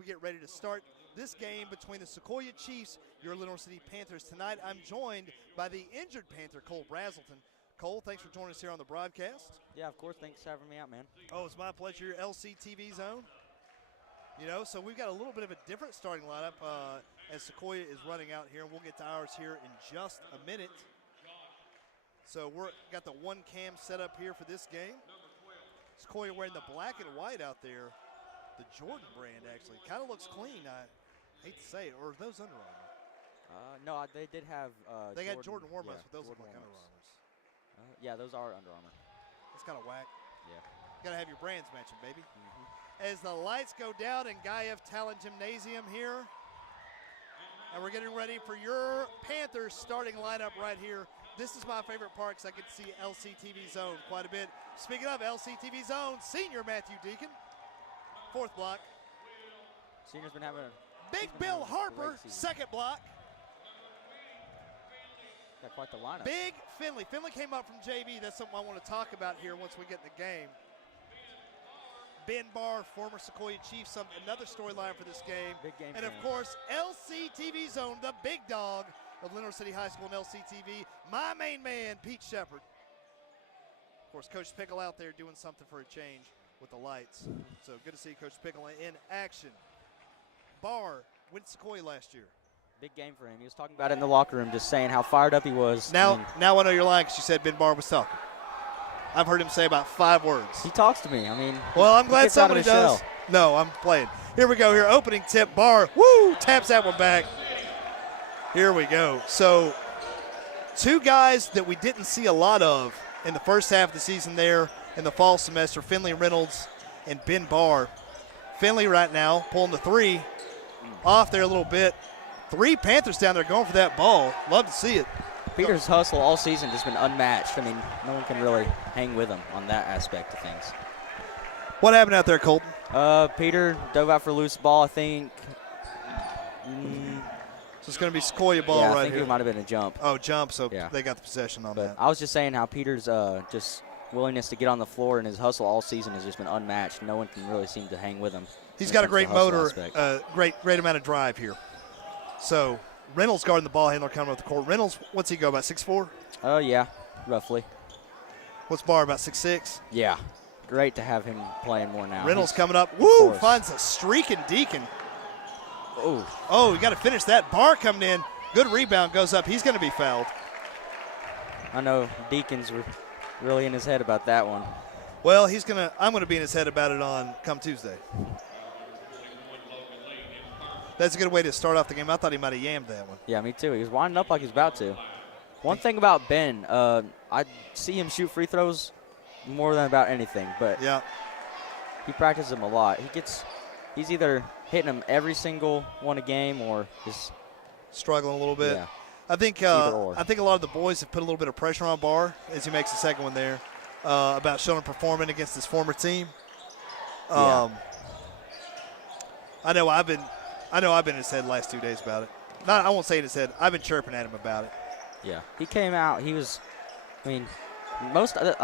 we get ready to start this game between the Sequoia Chiefs, your Lenoir City Panthers. Tonight, I'm joined by the injured Panther, Cole Brazelton. Cole, thanks for joining us here on the broadcast. Yeah, of course. Thanks for having me out, man. Oh, it's my pleasure. Your LCTV zone. You know, so we've got a little bit of a different starting lineup as Sequoia is running out here, and we'll get to ours here in just a minute. So we're got the one cam set up here for this game. Sequoia wearing the black and white out there. The Jordan brand, actually. Kind of looks clean. I hate to say it. Or are those Under Armour? No, they did have They got Jordan yeah, warm-ups, but those look like Under warm-ups. Armours. Yeah, those are Under Armour. That's kind of whack. Yeah. Got to have your brands matching, baby. As the lights go down in Gaiev Talent Gymnasium here. And we're getting ready for your Panthers starting lineup right here. This is my favorite part because I get to see LCTV Zone quite a bit. Speaking of LCTV Zone, senior Matthew Deacon, fourth block. Senior's been having Big Bill Harper, second block. Got quite the lineup. Big Finley. Finley came up from JV. That's something I want to talk about here once we get in the game. Ben Barr, former Sequoia Chief, another storyline for this game. Big game. And of course, LCTV Zone, the big dog of Lenoir City High School and LCTV, my main man, Pete Shepard. Of course, Coach Pickle out there doing something for a change with the lights. So good to see Coach Pickle in action. Barr went to Sequoia last year. Big game for him. He was talking about it in the locker room, just saying how fired up he was. Now I know you're lying because you said Ben Barr was talking. I've heard him say about 5 words. He talks to me. I mean, well, I'm glad somebody does. Shell. No, I'm playing. Here we go. Here, opening tip. Barr, woo, taps that one back. Here we go. So, 2 guys that we didn't see a lot of in the first half of the season there in the fall semester, Finley Reynolds and Ben Barr. Finley right now pulling the 3 off there a little bit. 3 Panthers down there going for that ball. Love to see it. Peter's hustle all season just been unmatched. I mean, no one can really hang with him on that aspect of things. What happened out there, Colton? Peter dove out for a loose ball, I think. So it's going to be Sequoia ball right here. I think it might have been a jump. Oh, jump, so they got the possession on that. I was just saying how Peter's just willingness to get on the floor and his hustle all season has just been unmatched. No one can really seem to hang with him. He's got a great motor, great amount of drive here. So Reynolds guarding the ball handler coming off the court. Reynolds, what's he go, about 6'4"? Oh, yeah, roughly. What's Barr, about 6'6"? Yeah. Great to have him playing more now. Reynolds coming up. Woo! Finds a streaking Deacon. Oh, you got to finish that. Barr coming in. Good rebound, goes up. He's going to be fouled. I know Deacon's really in his head about that one. Well, I'm going to be in his head about it on come Tuesday. That's a good way to start off the game. I thought he might have yammed that one. Yeah, me too. He was winding up like he's about to. One thing about Ben, I see him shoot free throws more than about anything, but he practices them a lot. He's either hitting them every single one a game or just struggling a little bit. Yeah. I think a lot of the boys have put a little bit of pressure on Barr as he makes the second one there about showing performing against his former team. I know I've been in his head the last 2 days about it. I won't say in his head. I've been chirping at him about it. Yeah. He came out. I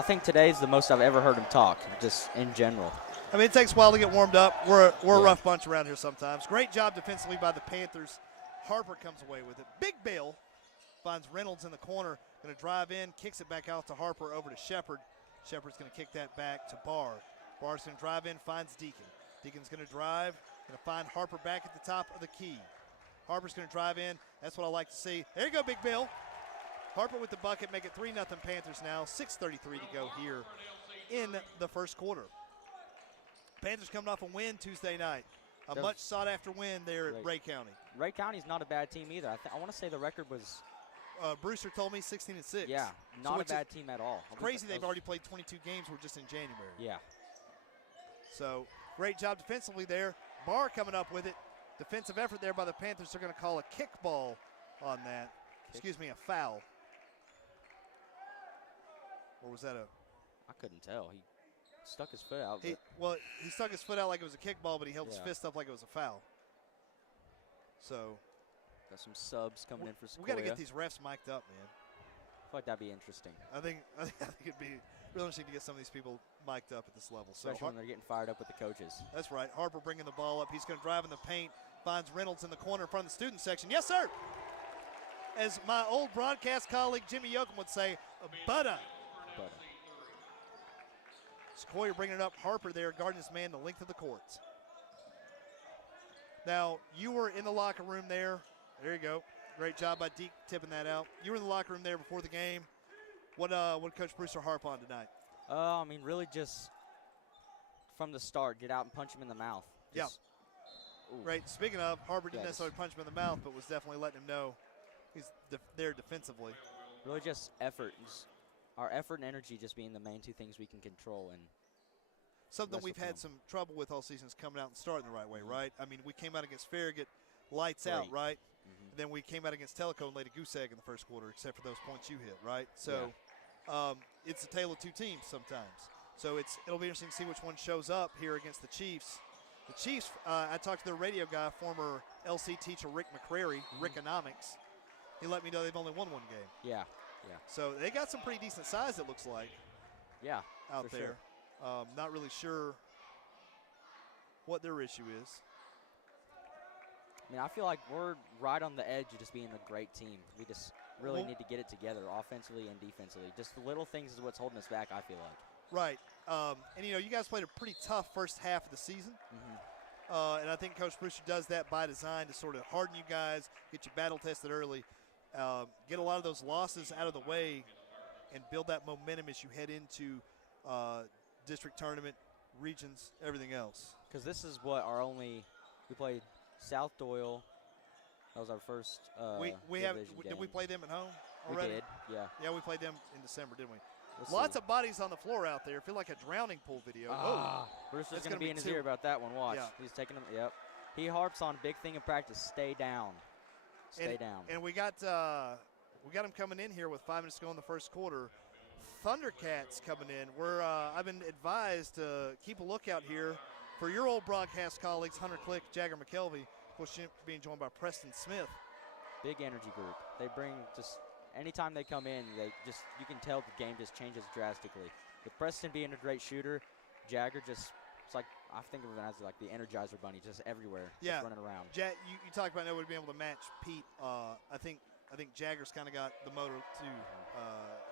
think today's the most I've ever heard him talk, just in general. I mean, it takes a while to get warmed up. We're a rough bunch around here sometimes. Great job defensively by the Panthers. Harper comes away with it. Big Bill finds Reynolds in the corner. Going to drive in, kicks it back out to Harper over to Shepard. Shepard's going to kick that back to Barr. Barr's going to drive in, finds Deacon. Deacon's going to drive. Going to find Harper back at the top of the key. Harper's going to drive in. That's what I like to see. There you go, Big Bill. Harper with the bucket, make it 3-0 Panthers now. 6:33 to go here in the first quarter. Panthers coming off a win Tuesday night. A much sought-after win there at Ray County. Ray County's not a bad team either. I want to say the record was Brewster told me 16-6. Yeah, not a bad team at all. It's crazy they've already played 22 games. We're just in January. Yeah. So great job defensively there. Barr coming up with it. Defensive effort there by the Panthers. They're going to call a kickball on that. Excuse me, a foul. Or was that I couldn't tell. He stuck his foot out. He stuck his foot out like it was a kickball, but he held his fist up like it was a foul. So got some subs coming in for Sequoia. We got to get these refs mic'd up, man. like that'd be interesting. I think it'd be real interesting to get some of these people mic'd up at this level. Especially when they're getting fired up with the coaches. That's right. Harper bringing the ball up. He's going to drive in the paint. Finds Reynolds in the corner in front of the student section. Yes, sir. As my old broadcast colleague Jimmy Yoakum would say, butter. Sequoia bringing it up. Harper there guarding his man the length of the court. Now, you were in the locker room there. There you go. Great job by Deke tipping that out. You were in the locker room there before the game. What did Coach Brewster harp on tonight? I mean, really just from the start, get out and punch him in the mouth. Just, yeah. Right. Speaking of, Harper didn't necessarily punch him in the mouth, but was definitely letting him know he's there defensively. Really just effort. Our effort and energy just being the main two things we can control. And something we've had some trouble with all season is coming out and starting the right way, right? I mean, we came out against Farragut lights out, right? Mm-hmm. Then we came out against Tellico and laid a goose egg in the first quarter, except for those points you hit, right? So it's a tale of two teams sometimes. So it'll be interesting to see which one shows up here against the Chiefs. The Chiefs, I talked to their radio guy, former LC teacher Rick McCrary, Rickonomics. He let me know they've only won one game. Yeah. So they got some pretty decent size, it looks like. Yeah, out there. Sure. Not really sure what their issue is. I mean, I feel like we're right on the edge of just being a great team. We just really need to get it together offensively and defensively. Just the little things is what's holding us back, I feel like. Right. And, you guys played a pretty tough first half of the season. Mm-hmm. And I think Coach Brewster does that by design to sort of harden you guys, get you battle tested early, get a lot of those losses out of the way, and build that momentum as you head into district tournament, regions, everything else. Because this is what we played South Doyle. That was our first did we play them at home already? We did, yeah. Yeah, we played them in December, didn't we? Lots of bodies on the floor out there. I feel like a drowning pool video. Brewster's going to be in his ear about that one. Watch. Yeah. He's taking them. Yep. He harps on big thing in practice. Stay down. Stay down. And we got him coming in here with 5 minutes to go in the first quarter. Thundercats coming in. I've been advised to keep a lookout here for your old broadcast colleagues, Hunter Click, Jagger McKelvey, of course, being joined by Preston Smith. Big energy group. They bring just anytime they come in, you can tell the game just changes drastically. With Preston being a great shooter, Jagger it's like I think of it as like the Energizer Bunny, just everywhere, just running around. You talked about nobody being able to match Pete. I think Jagger's kind of got the motor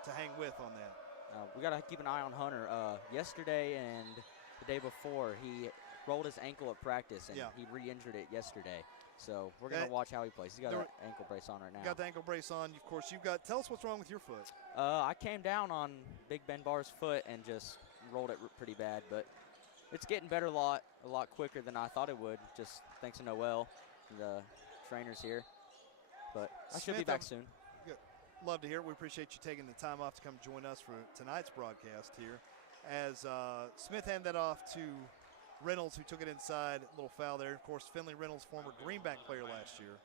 to hang with on that. We got to keep an eye on Hunter. Yesterday and the day before, he rolled his ankle at practice, and he re-injured it yesterday. So we're going to watch how he plays. He's got an ankle brace on right now. Got the ankle brace on. Of course, tell us what's wrong with your foot. I came down on Big Ben Barr's foot and just rolled it pretty bad, but it's getting better a lot quicker than I thought it would, just thanks to Noel and the trainers here. But I should be back soon. Good. Love to hear it. We appreciate you taking the time off to come join us for tonight's broadcast here. As Smith handed that off to Reynolds, who took it inside. A little foul there. Of course, Finley Reynolds, former Greenback player last year.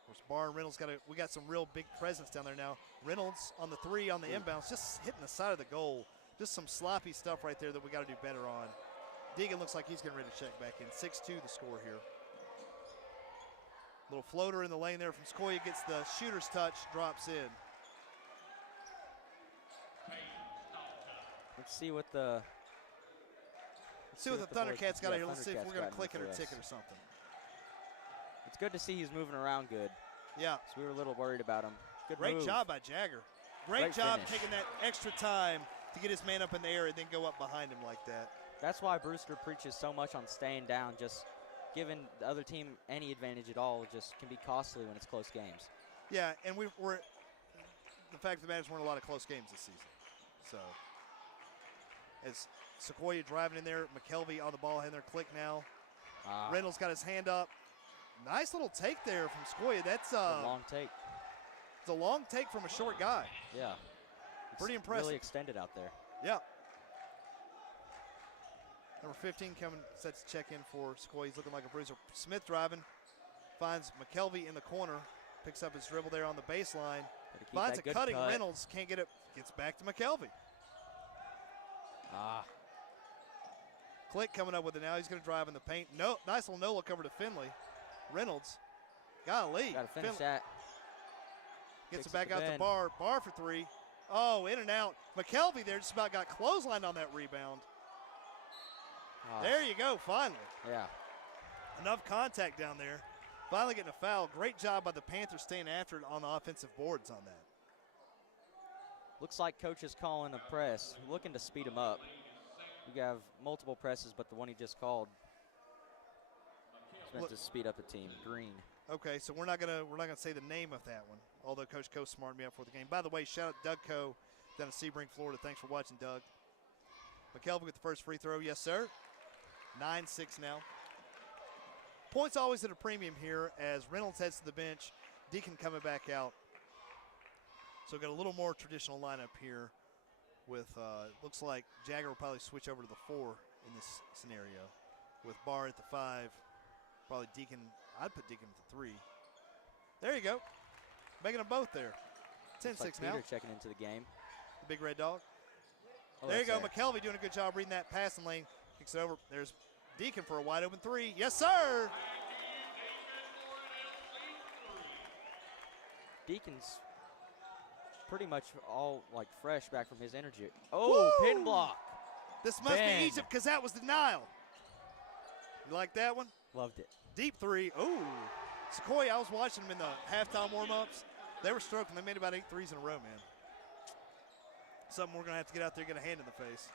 Of course, Barr and Reynolds we got some real big presence down there now. Reynolds on the three on the inbounds, just hitting the side of the goal. Just some sloppy stuff right there that we got to do better on. Deegan looks like he's getting ready to check back in. 6-2 the score here. Little floater in the lane there from Sequoia, gets the shooter's touch, drops in. Let's see what the Thundercats got here. Let's see if we're going to click it or tick it or something. It's good to see he's moving around good. Yeah. So we were a little worried about him. Great job by Jagger. Great job taking that extra time to get his man up in the air and then go up behind him like that. That's why Brewster preaches so much on staying down. Just giving the other team any advantage at all just can be costly when it's close games. Yeah, and the fact of the matter is we're in a lot of close games this season. So as Sequoia driving in there, McKelvey on the ball, and their click now. Reynolds got his hand up. Nice little take there from Sequoia. That's a long take. It's a long take from a short guy. Yeah. Pretty impressive. Really extended out there. Yeah. Number 15 coming, sets to check in for Sequoia. He's looking like a bruiser. Smith driving, finds McKelvey in the corner, picks up his dribble there on the baseline, finds a cutting Reynolds, can't get it, gets back to McKelvey. Click coming up with it now. He's going to drive in the paint. No, nice little no-look over to Finley. Reynolds, golly. Got to finish that. Gets it back out to Barr. Barr for three. Oh, in and out. McKelvey there just about got clotheslined on that rebound. There you go, finally. Yeah. Enough contact down there. Finally getting a foul. Great job by the Panthers staying after it on the offensive boards on that. Looks like coach is calling a press, looking to speed him up. You have multiple presses, but the one he just called is meant to speed up the team. Green. Okay, so we're not gonna say the name of that one, although Coach Coe smarted me up for the game. By the way, shout out Doug Coe down in Sebring, Florida. Thanks for watching, Doug. McKelvey with the first free throw. Yes, sir. 9-6 now. Points always at a premium here as Reynolds heads to the bench. Deacon coming back out. So got a little more traditional lineup here with, looks like Jagger will probably switch over to the 4 in this scenario with Barr at the 5. Probably Deacon, I'd put Deacon at the 3. There you go. Making them both there. 10-6 now. Peter checking into the game. The big red dog. Oh, there you go. McKelvey doing a good job reading that passing lane. Kicks it over. There's Deacon for a wide open 3. Yes, sir. Deacon's pretty much all like fresh back from his energy. Oh, woo! Pin block. This must be Egypt because that was denial. You like that one? Loved it. Deep 3. Oh, Sequoia, I was watching them in the halftime warm-ups. They were stroking. They made about 8 threes in a row, man. Something we're going to have to get out there and get a hand in the face.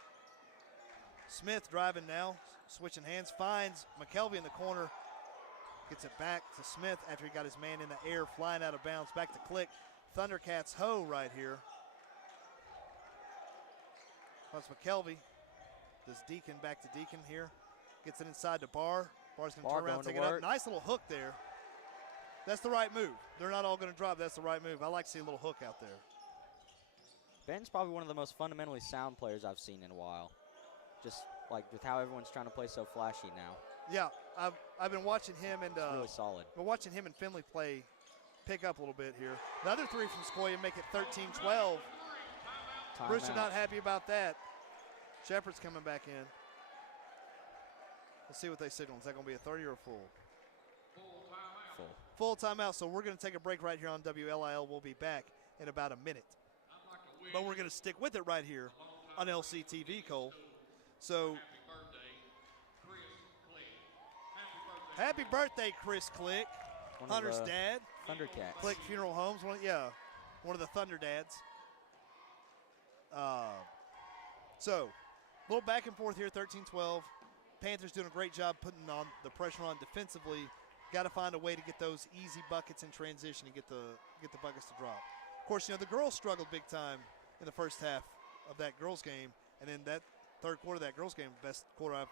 Smith driving now, switching hands, finds McKelvey in the corner. Gets it back to Smith after he got his man in the air, flying out of bounds. Back to Click. Thundercats ho right here. That's McKelvey. Does Deacon back to Deacon here. Gets it inside to Barr. Barr's going to turn around and take it up. Nice little hook there. That's the right move. They're not all going to drop. That's the right move. I like to see a little hook out there. Ben's probably one of the most fundamentally sound players I've seen in a while. Just like with how everyone's trying to play so flashy now. Yeah, I've been watching him and really solid. Been watching him and Finley pick up a little bit here. Another 3 from Sequoia, make it 13-12. Brewster not happy about that. Shepard's coming back in. Let's see what they signal. Is that going to be a 30 or a full? Full timeout. So we're going to take a break right here on WLIL. We'll be back in about a minute. But we're going to stick with it right here on LCTV, Cole. So, happy birthday, Chris Click, Hunter's dad. Thundercats. Click Funeral Homes, one of the Thunder dads. So, a little back and forth here, 13-12. Panthers doing a great job putting on the pressure on defensively. Got to find a way to get those easy buckets in transition and get the buckets to drop. Of course, the girls struggled big time in the first half of that girls game, and then that third quarter of that girls game, best quarter of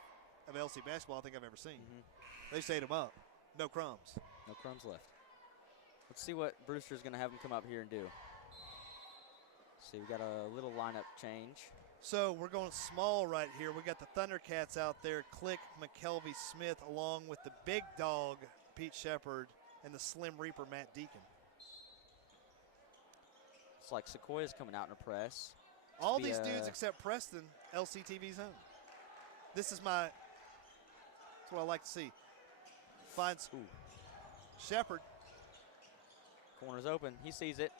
LC basketball I think I've ever seen. Mm-hmm. They stayed them up. No crumbs. No crumbs left. Let's see what Brewster's going to have them come up here and do. See, we got a little lineup change. So we're going small right here. We got the Thundercats out there, Click, McKelvey, Smith, along with the big dog, Pete Shepard, and the Slim Reaper, Matt Deacon. It's like Sequoia's coming out in a press. All these dudes except Preston, LCTV's own. That's what I like to see. Finds Shepard. Corner's open. He sees it.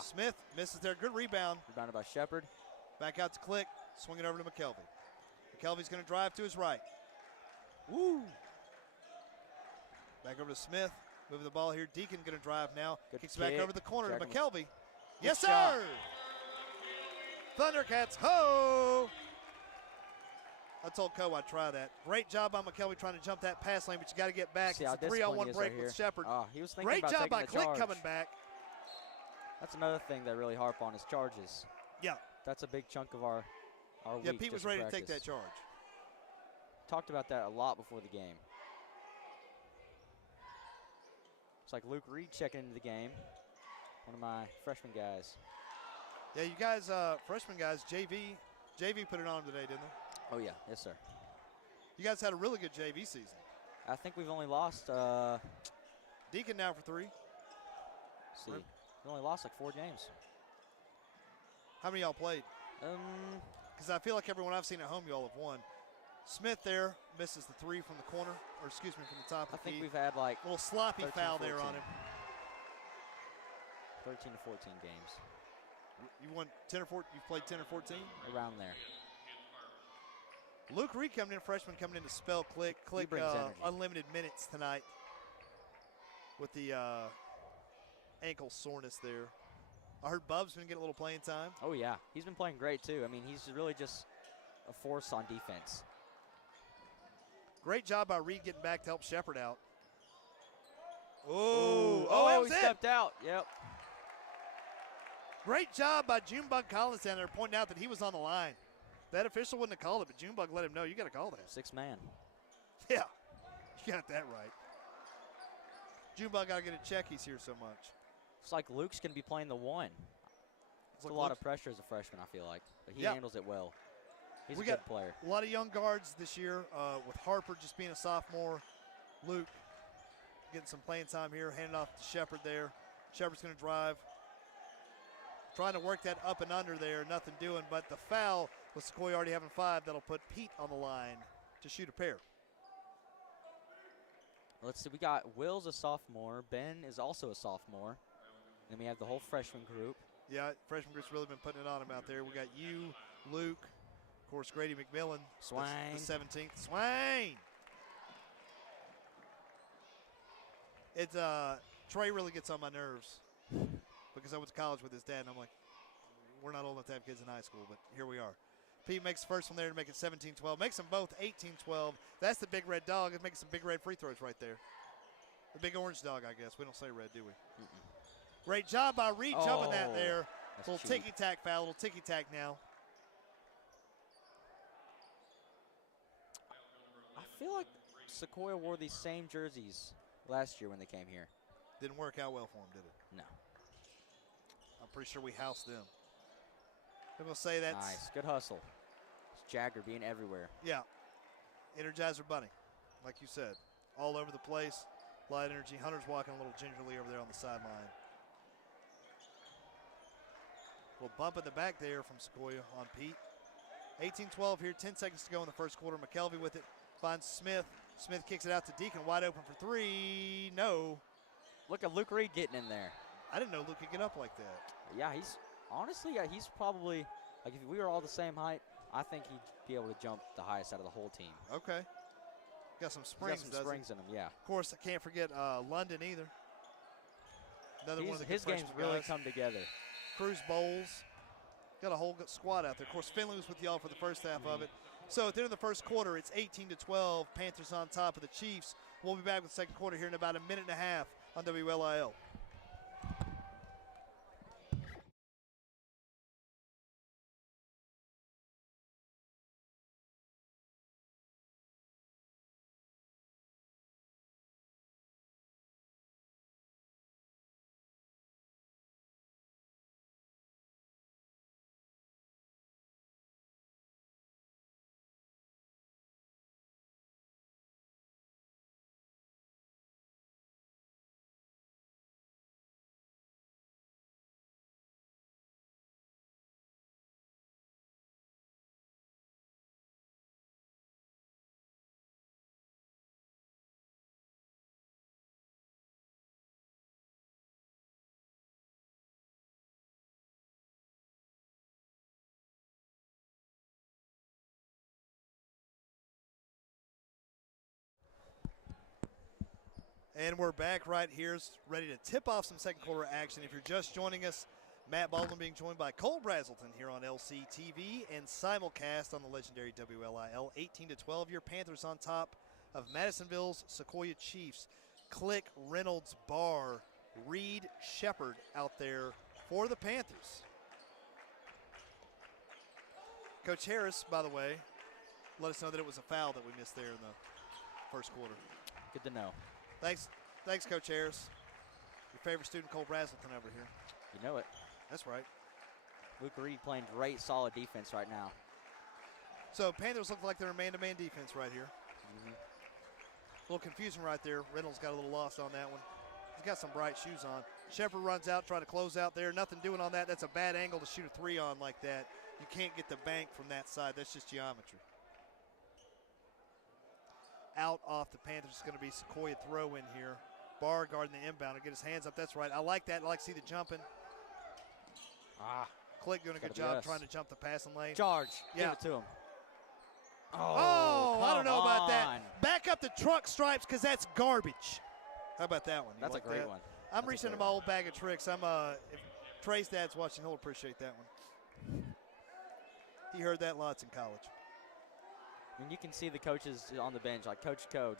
Smith misses there. Good rebound. Rebounded by Shepard. Back out to Click. Swing it over to McKelvey. McKelvey's going to drive to his right. Woo! Back over to Smith. Moving the ball here. Deacon going to drive now. Kicks back over the corner to McKelvey. Yes, sir! Thundercats, ho! I told Coe I'd try that. Great job by McKelvey trying to jump that pass lane, but you got to get back. It's a 3-on-1 break with Shepard. He was thinking Great about job by the Click charge. coming back. That's another thing they really harp on is charges. Yeah. That's a big chunk of our week. Yeah, Pete was ready to take that charge. Talked about that a lot before the game. It's like Luke Reed checking into the game. One of my freshman guys. Yeah, you guys, freshman guys, JV put it on today, didn't they? Oh, yeah. Yes, sir. You guys had a really good JV season. I think we've only lost. Deacon now for 3. See. We've only lost like 4 games. How many y'all played? Because I feel like everyone I've seen at home, y'all have won. Smith there misses the 3 from the corner, or excuse me, from the top of the key. I think we've had like a little sloppy 13, foul 14. there on him. 13 to 14 games. You won 10 or 14? You've played 10 or 14? Around there. Luke Reed coming in, freshman coming in to spell Click unlimited minutes tonight with the ankle soreness there. I heard Bub's been getting a little playing time. Oh, yeah. He's been playing great, too. I mean, he's really just a force on defense. Great job by Reed getting back to help Shepard out. Oh, he stepped out. Yep. Great job by Junebug Collins down there pointing out that he was on the line. That official wouldn't have called it, but Junebug let him know, you got to call that. 6-man. Yeah, you got that right. Junebug got to get a check. He's here so much. It's like Luke's going to be playing the 1. It's a lot of pressure as a freshman, I feel like. But he handles it well. He's a good player. A lot of young guards this year with Harper just being a sophomore. Luke getting some playing time here, handing off to Shepard there. Shepard's going to drive. Trying to work that up and under there, nothing doing. But the foul with Sequoia already having 5, that'll put Pete on the line to shoot a pair. Let's see, we got Will's a sophomore. Ben is also a sophomore. Then we have the whole freshman group. Yeah, freshman group's really been putting it on him out there. We got you, Luke, of course, Grady McMillan. Swain. The 17th. Swain! It's Trey really gets on my nerves because I went to college with his dad, and I'm like, we're not old enough to have kids in high school, but here we are. Pete makes the first one there to make it 17-12. Makes them both 18-12. That's the big red dog. It's making some big red free throws right there. The big orange dog, I guess. We don't say red, do we? Great job by Reed jumping that there. Little ticky-tack foul, little ticky-tack now. I feel like Sequoia wore these same jerseys last year when they came here. Didn't work out well for them, did it? No. I'm pretty sure we housed them. I'm going to say that's nice. Good hustle. It's Jagger being everywhere. Yeah. Energizer Bunny, like you said. All over the place. A lot of energy. Hunter's walking a little gingerly over there on the sideline. A little bump in the back there from Sequoia on Pete. 18-12 here. 10 seconds to go in the first quarter. McKelvey with it. Finds Smith. Smith kicks it out to Deacon. Wide open for 3. No. Look at Luke Reed getting in there. I didn't know Luke could get up like that. Yeah, he's probably, like if we were all the same height, I think he'd be able to jump the highest out of the whole team. Okay. Got some springs, in him, yeah. Of course, I can't forget London either. Another one of the his games really come together. Cruz Bowles. Got a whole squad out there. Of course, Finley was with y'all for the first half of it. So at the end of the first quarter, it's 18-12. Panthers on top of the Chiefs. We'll be back with the second quarter here in about a minute and a half on WLIL. And we're back right here, ready to tip off some second quarter action. If you're just joining us, Matt Baldwin being joined by Cole Brazelton here on LCTV and simulcast on the legendary WLIL. 18-12, your Panthers on top of Madisonville's Sequoia Chiefs. Click, Reynolds, Barr, Reed, Shepard out there for the Panthers. Coach Harris, by the way, let us know that it was a foul that we missed there in the first quarter. Good to know. Thanks, Coach Harris. Your favorite student, Cole Brazelton, over here. You know it. That's right. Luke Reed playing great, solid defense right now. So Panthers look like they're a man-to-man defense right here. A little confusing right there. Reynolds got a little lost on that one. He's got some bright shoes on. Shepard runs out, trying to close out there. Nothing doing on that. That's a bad angle to shoot a 3 on like that. You can't get the bank from that side. That's just geometry. Out off the Panthers is going to be Sequoia throw in here. Barr guarding the inbound. He'll get his hands up. That's right. I like that. I like to see the jumping. Click doing a good job trying to jump the passing lane. Charge. Yeah. Give it to him. Oh, I don't know about that. Back up the truck stripes because that's garbage. How about that one? That's a great one. I'm reaching into my old bag of tricks. If Trey's dad's watching, he'll appreciate that one. He heard that lots in college. I mean, you can see the coaches on the bench, like Coach Co.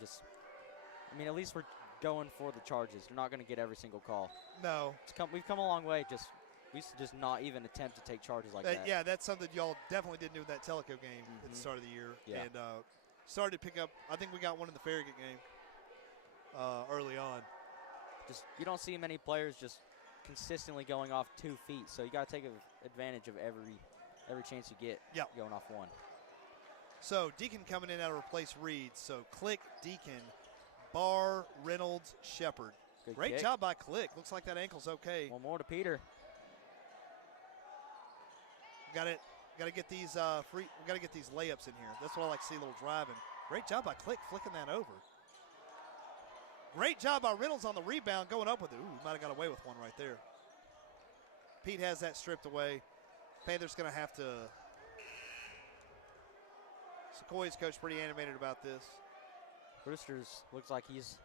At least we're going for the charges. You're not going to get every single call. No. We've come a long way. We used to just not even attempt to take charges like that. Yeah, that's something y'all definitely didn't do in that Tellico game at the start of the year. Yeah. And started to pick up, I think we got one in the Farragut game early on. You don't see many players just consistently going off 2 feet, so you got to take advantage of every chance you get going off one. So Deacon coming in to replace Reed. So Click, Deacon, Barr, Reynolds, Shepard. Great job by Click. Looks like that ankle's okay. One more to Peter. Got to get these we got to get these layups in here. That's what I like to see, a little driving. Great job by Click flicking that over. Great job by Reynolds on the rebound, going up with it. Ooh, he might have got away with one right there. Pete has that stripped away. Panthers going to have to. Sequoia's coach pretty animated about this. Roosters looks like he's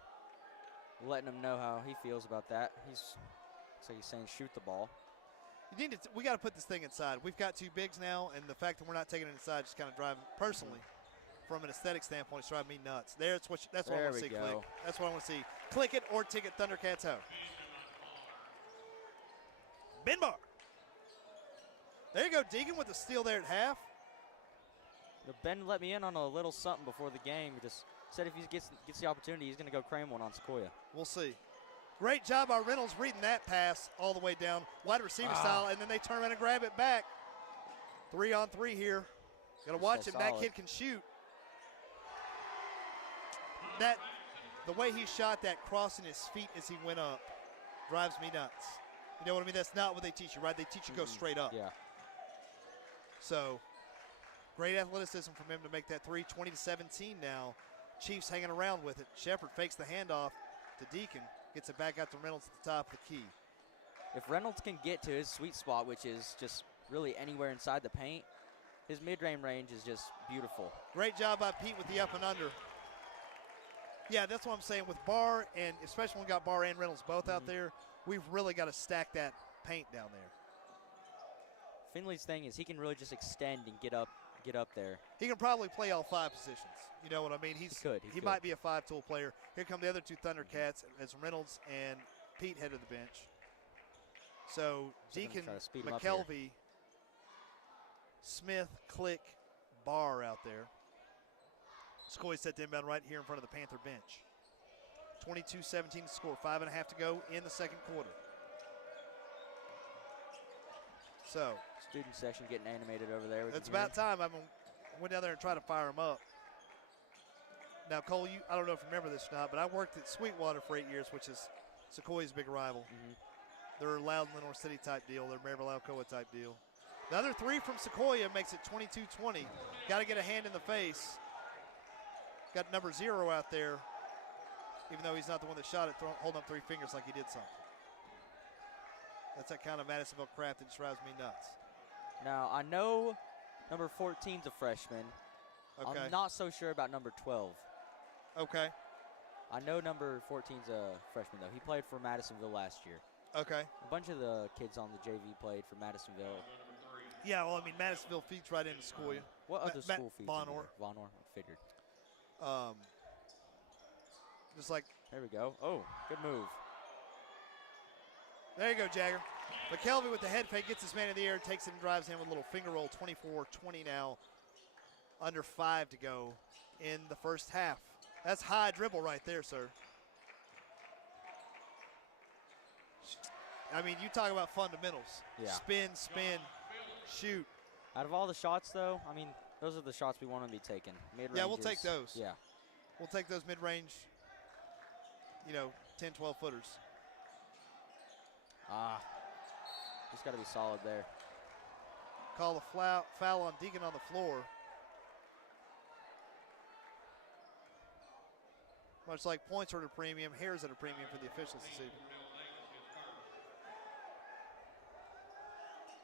letting him know how he feels about that. Looks like he's saying shoot the ball. We got to put this thing inside. We've got 2 bigs now, and the fact that we're not taking it inside just kind of driving, personally, from an aesthetic standpoint, it's driving me nuts. That's what I want to see, Click. That's what I want to see. Click it or ticket Thundercats out. Binbar. There you go, Deacon with the steal there at half. Ben let me in on a little something before the game. He just said if he gets the opportunity, he's going to go crane one on Sequoia. We'll see. Great job by Reynolds reading that pass all the way down, wide receiver style, and then they turn around and grab it back. 3-on-3 here. Got to watch him. Solid. That kid can shoot. The way he shot that, crossing his feet as he went up, drives me nuts. You know what I mean? That's not what they teach you, right? They teach you go straight up. Yeah. So, great athleticism from him to make that 3, 20-17 now. Chiefs hanging around with it. Shepard fakes the handoff to Deacon. Gets it back out to Reynolds at the top of the key. If Reynolds can get to his sweet spot, which is just really anywhere inside the paint, his mid-range range is just beautiful. Great job by Pete with the up and under. Yeah, that's what I'm saying. With Barr, and especially when we got Barr and Reynolds both out there, we've really got to stack that paint down there. Finley's thing is he can really just extend and get up there. He can probably play all 5 positions. You know what I mean? He could. Might be a 5-tool player. Here come the other 2 Thundercats as Reynolds and Pete head to the bench. So Deacon, McKelvey, Smith, Click, Barr out there. Sequoia set the inbound right here in front of the Panther bench. 22-17 to score. 5.5 to go in the second quarter. So student section getting animated over there. It's about time. I went down there and tried to fire him up. Now, Cole, I don't know if you remember this or not, but I worked at Sweetwater for 8 years, which is Sequoia's big rival. They're a Loudon, Lenoir City type deal. They're Maryville, Alcoa type deal. The other 3 from Sequoia makes it 22-20. Got to get a hand in the face. Got number 0 out there, even though he's not the one that shot it, holding up 3 fingers like he did something. That's that kind of Madisonville crap that just drives me nuts. Now, I know number 14's a freshman. Okay. I'm not so sure about number 12. Okay. I know number 14's a freshman, though. He played for Madisonville last year. Okay. A bunch of the kids on the JV played for Madisonville. Yeah, well, I mean, Madisonville feeds right into Sequoia. What other school feeds? Lenoir. Lenoir, I figured. Just like. There we go. Oh, good move. There you go, Jagger. McKelvey with the head fake, gets his man in the air, takes it and drives in with a little finger roll. 24-20 now. Under 5 to go in the first half. That's high dribble right there, sir. I mean, you talk about fundamentals. Yeah. Spin, shoot. Out of all the shots, though, I mean, those are the shots we want to be taking. Mid-ranges. Yeah, we'll take those. Yeah. We'll take those mid-range, 10, 12 footers. Just got to be solid there. Call a foul on Deacon on the floor. Much like points are at a premium, hair is at a premium for the officials this evening.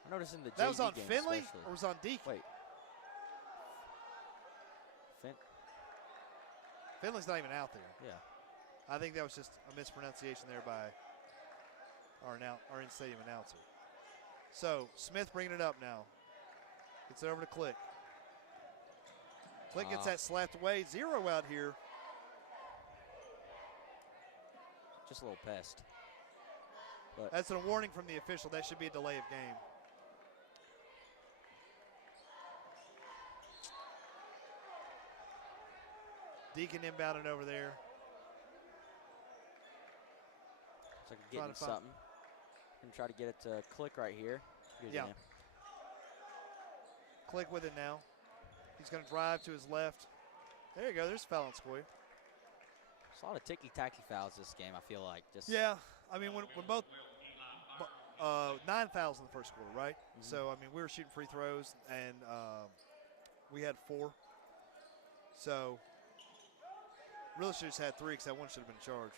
I noticed in the that was on game Finley especially. or was on Deacon? Wait. Finley's not even out there. Yeah. I think that was just a mispronunciation there by our in-stadium announcer. So Smith bringing it up now. Gets it over to Click. Click gets that slapped away. 0 out here. Just a little pest. But that's a warning from the official. That should be a delay of game. Deacon inbounded over there. Looks like getting something. Gonna try to get it to Click right here. Yeah. Click with it now. He's going to drive to his left. There you go. There's a foul on Sequoia. There's a lot of ticky-tacky fouls this game, I feel like. Yeah. I mean, when both 9 fouls in the first quarter, right? Mm-hmm. So, I mean, we were shooting free throws, and we had 4. So, really should have just had 3 because that one should have been charged.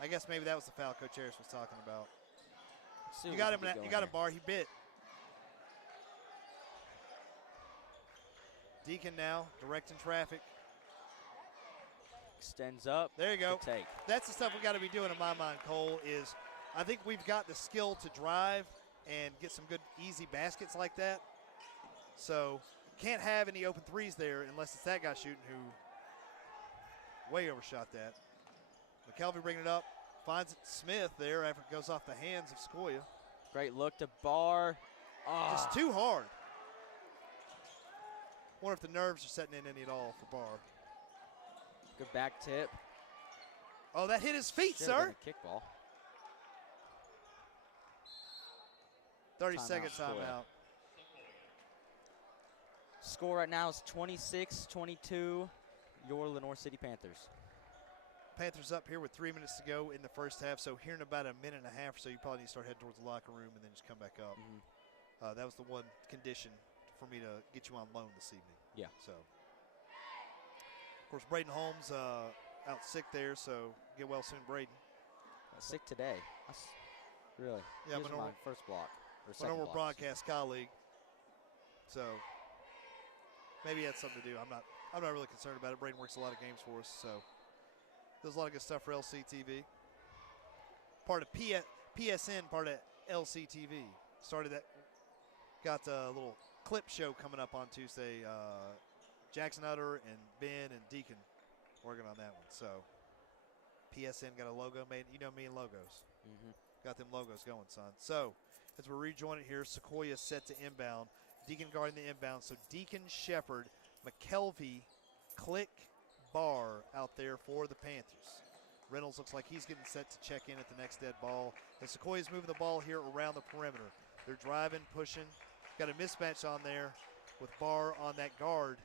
I guess maybe that was the foul Coach Harris was talking about. You got him, Bar. He bit. Deacon now directing traffic. Extends up. There you go. Good take. That's the stuff we got to be doing in my mind, Cole, is I think we've got the skill to drive and get some good, easy baskets like that. So can't have any open threes there unless it's that guy shooting who way overshot that. McKelvey bringing it up. Finds it Smith there after it goes off the hands of Sequoia. Great look to Bar. Just too hard. Wonder if the nerves are setting in any at all for Bar. Good back tip. Oh, that hit his feet, sir. Kickball. 30-second timeout. Score right now is 26-22. Your Lenoir City Panthers. Panthers up here with 3 minutes to go in the first half. So here in about a minute and a half or so, you probably need to start heading towards the locker room and then just come back up. Mm-hmm. That was the one condition for me to get you on loan this evening. Yeah. So, of course, Braden Holmes out sick there, so get well soon, Braden. Sick today. Really? Yeah, he was my first block or second block. Broadcast colleague. So maybe he had something to do. I'm not really concerned about it. Braden works a lot of games for us, so does a lot of good stuff for LCTV. Part of PSN, part of LCTV. Started that. Got a little clip show coming up on Tuesday. Jackson Utter and Ben and Deacon working on that one. So PSN got a logo made. You know me and logos. Mm-hmm. Got them logos going, son. So as we're rejoining here, Sequoia set to inbound. Deacon guarding the inbound. So Deacon, Shepard, McKelvey, Click, Bar out there for the Panthers. Reynolds looks like he's getting set to check in at the next dead ball. And Sequoia's moving the ball here around the perimeter. They're driving, pushing. Got a mismatch on there with Bar on that guard.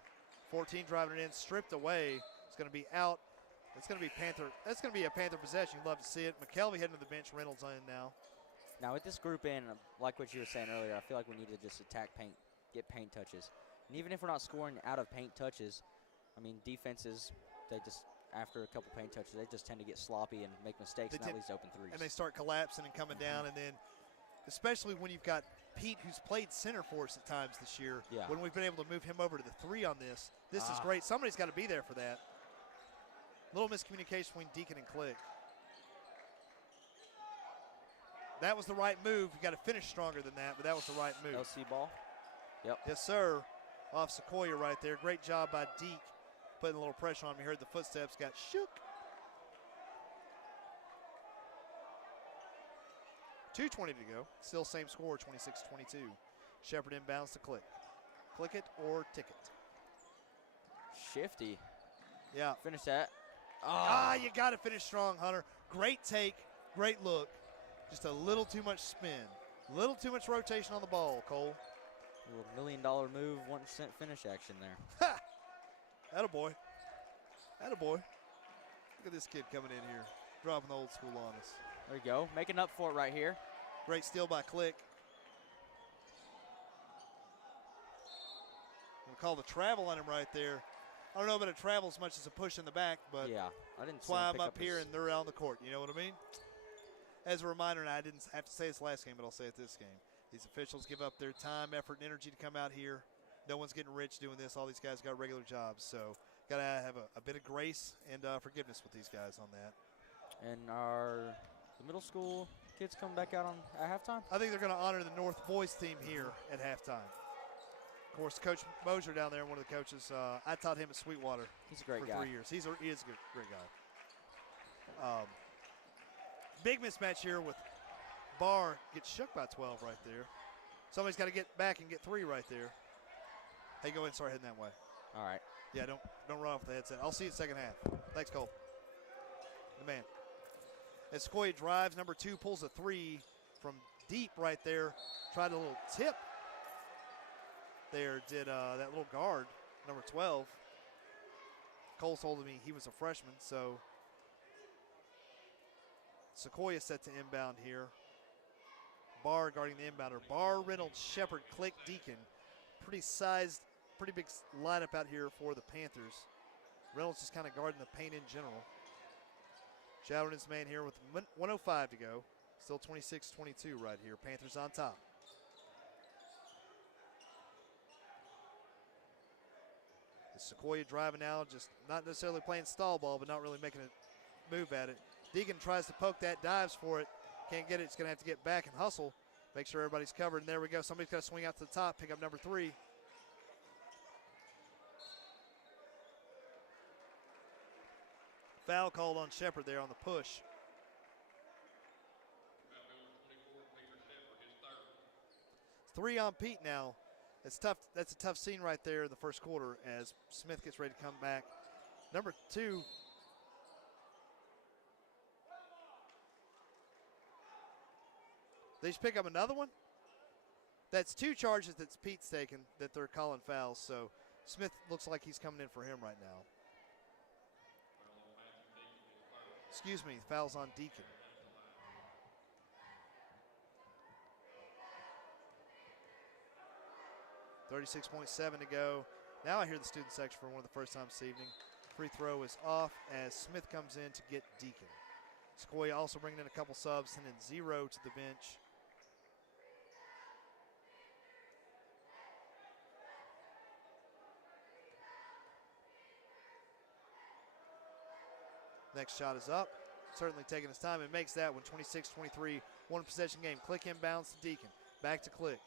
14 driving it in, stripped away. It's going to be out. It's going to be Panther. That's going to be a Panther possession. You'd love to see it. McKelvey heading to the bench. Reynolds on now. Now with this group in, like what you were saying earlier, I feel like we need to just attack paint, get paint touches. And even if we're not scoring out of paint touches, I mean, defenses, they just, after a couple paint touches, they just tend to get sloppy and make mistakes and that leads to open threes. And they start collapsing and coming down, and then especially when you've got Pete, who's played center for us at times this year, when we've been able to move him over to the 3 on this is great. Somebody's got to be there for that. Little miscommunication between Deacon and Click. That was the right move. You got to finish stronger than that, but that was the right move. LC ball. Yep. Yes, sir. Off Sequoia right there. Great job by Deke putting a little pressure on him. He heard the footsteps, got shook. 2:20 to go. Still same score, 26-22. Shepard inbounds to Click. Click it or ticket. Shifty. Yeah. Finish that. You got to finish strong, Hunter. Great take, great look. Just a little too much spin. A little too much rotation on the ball, Cole. A little $1 million move, 1% finish action there. Ha! Attaboy. Attaboy. Look at this kid coming in here, dropping the old school on us. There you go, making up for it right here. Great steal by Click. We'll call the travel on him right there. I don't know about a travel as much as a push in the back, but yeah, I didn't that's see why him I'm up here and they're out on the court. You know what I mean? As a reminder, and I didn't have to say this last game, but I'll say it this game. These officials give up their time, effort, and energy to come out here. No one's getting rich doing this. All these guys got regular jobs, so got to have a bit of grace and forgiveness with these guys on that. And the middle school kids come back out at halftime? I think they're going to honor the North boys team here at halftime. Of course, Coach Mosier down there, one of the coaches, I taught him at Sweetwater. He's a great for guy. 3 years. He is a great guy. Big mismatch here with Barr. Gets shook by 12 right there. Somebody's got to get back and get 3 right there. Hey, go ahead and start heading that way. All right. Yeah, don't run off the headset. I'll see you in the second half. Thanks, Cole. The man. As Sequoia drives, number 2 pulls a 3 from deep right there. Tried a little tip there, did that little guard, number 12. Cole told me he was a freshman, so Sequoia set to inbound here. Barr guarding the inbounder. Barr, Reynolds, Shepard, Click, Deacon. Pretty big lineup out here for the Panthers. Reynolds just kind of guarding the paint in general. Shadowing his man here with 1:05 to go. Still 26-22 right here. Panthers on top. Sequoia driving now, just not necessarily playing stall ball, but not really making a move at it. Deacon tries to poke that, dives for it. Can't get it. It's going to have to get back and hustle. Make sure everybody's covered. And there we go. Somebody's got to swing out to the top, pick up number 3. Foul called on Shepard there on the push. It's 3 on Pete now. It's tough. That's a tough scene right there in the first quarter as Smith gets ready to come back. Number 2. They just pick up another one? That's 2 charges that Pete's taken that they're calling fouls. So Smith looks like he's coming in for him right now. Excuse me, fouls on Deacon. .7 to go. Now I hear the student section for one of the first times this evening. Free throw is off as Smith comes in to get Deacon. Sequoia also bringing in a couple subs, sending 0 to the bench. Next shot is up. Certainly taking his time and makes that one. 26-23, one possession game. Click inbounds to Deacon. Back to Click.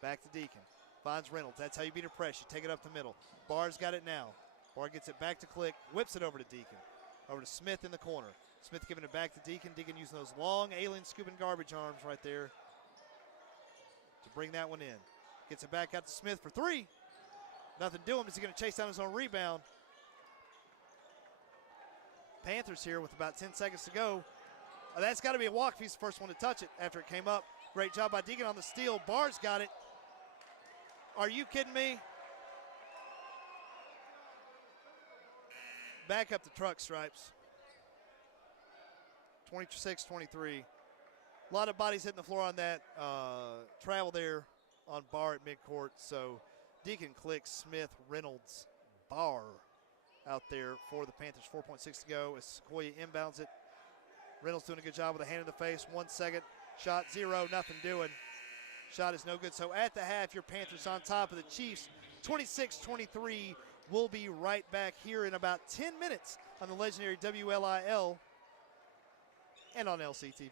Back to Deacon. Finds Reynolds. That's how you beat a press. You take it up the middle. Barr's got it now. Barr gets it back to Click. Whips it over to Deacon. Over to Smith in the corner. Smith giving it back to Deacon. Deacon using those long alien scooping garbage arms right there to bring that one in. Gets it back out to Smith for 3. Nothing doing. Is he going to chase down his own rebound? Panthers here with about 10 seconds to go. That's got to be a walk if he's the first one to touch it after it came up. Great job by Deacon on the steal. Barr's got it. Are you kidding me? Back up the truck, Stripes. 26-23. A lot of bodies hitting the floor on that travel there on Barr at midcourt. So Deacon, Click, Smith, Reynolds, Barr out there for the Panthers. 4.6 to go as Sequoia inbounds it. Reynolds doing a good job with a hand in the face. 1 second. Shot 0, nothing doing. Shot is no good. So at the half, your Panthers on top of the Chiefs. 26-23. We'll be right back here in about 10 minutes on the legendary WLIL and on LCTV.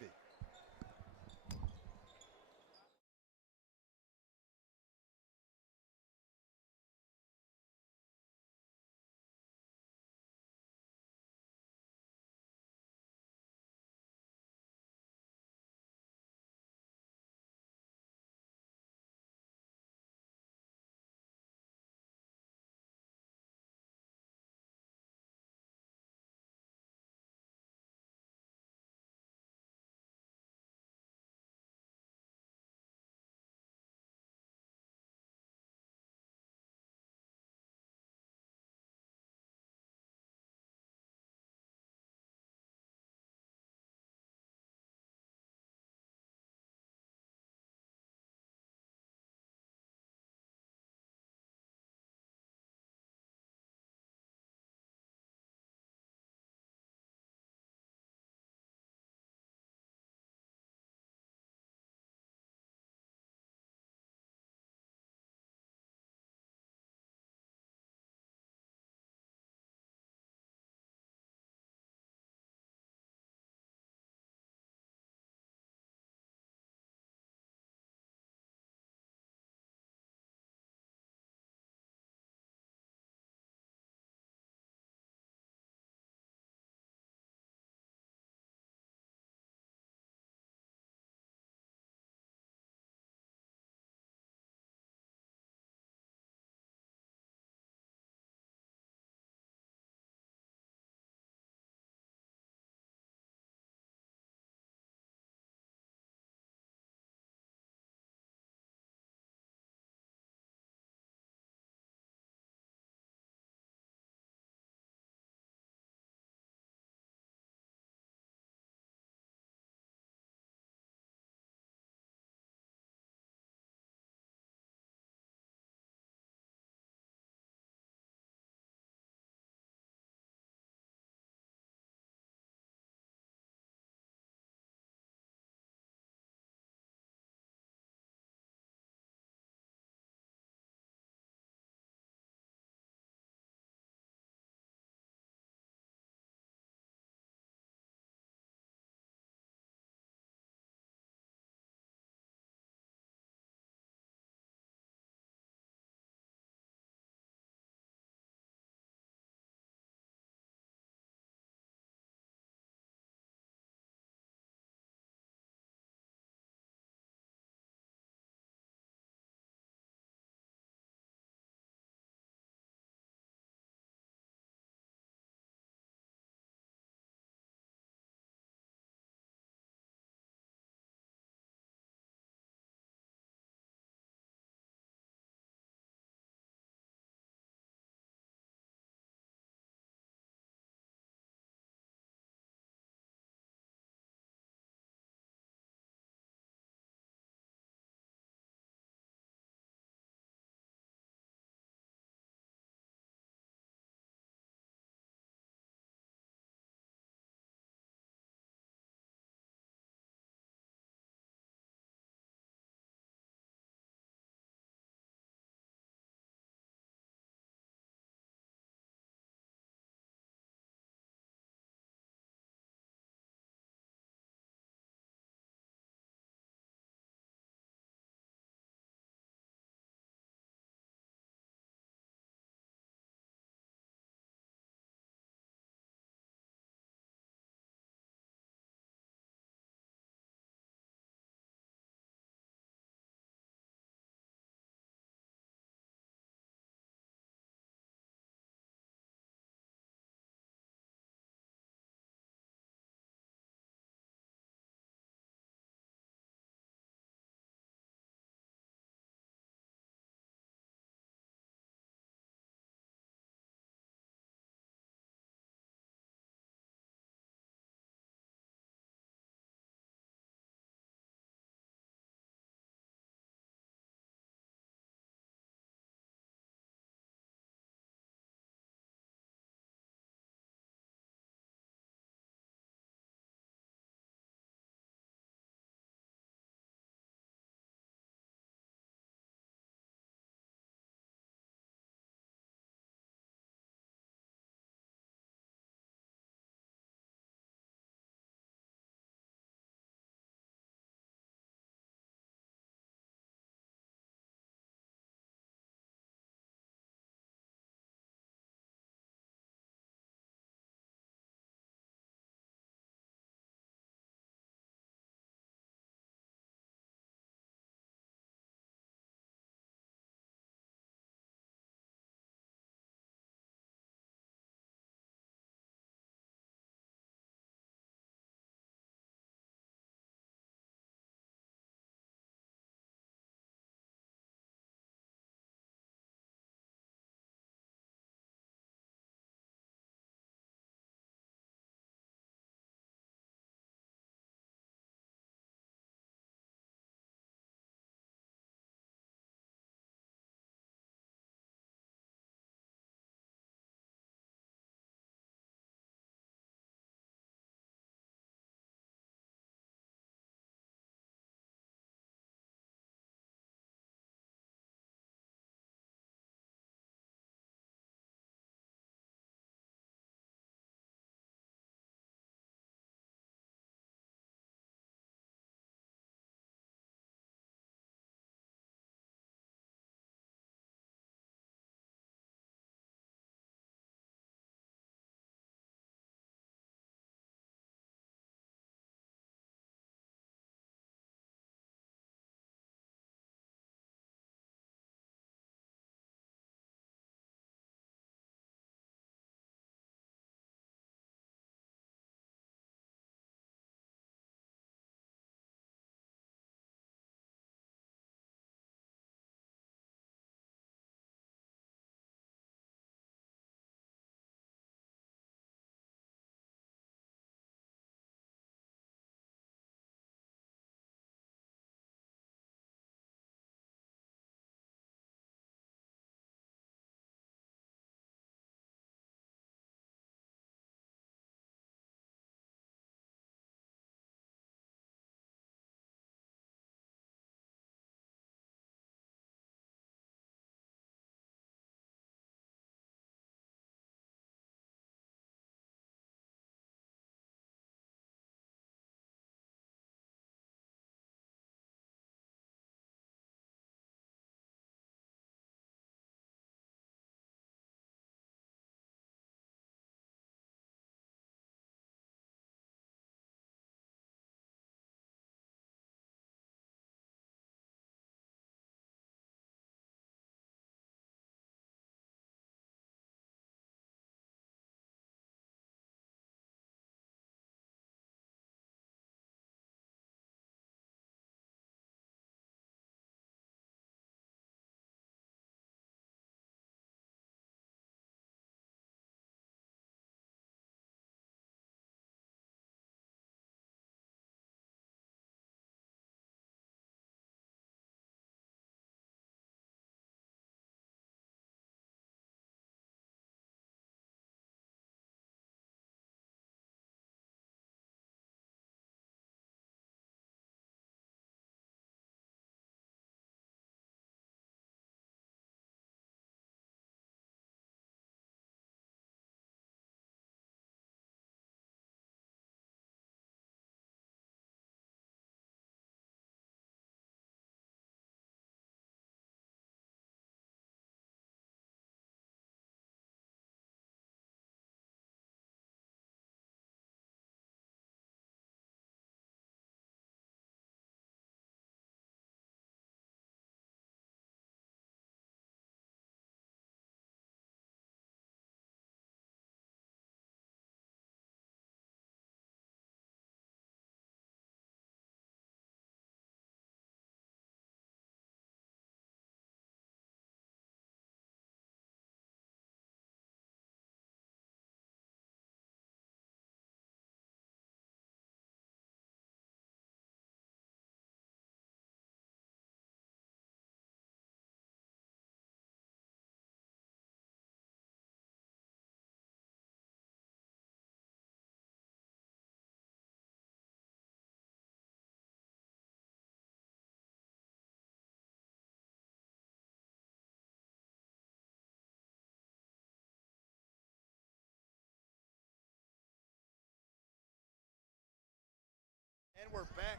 And we're back.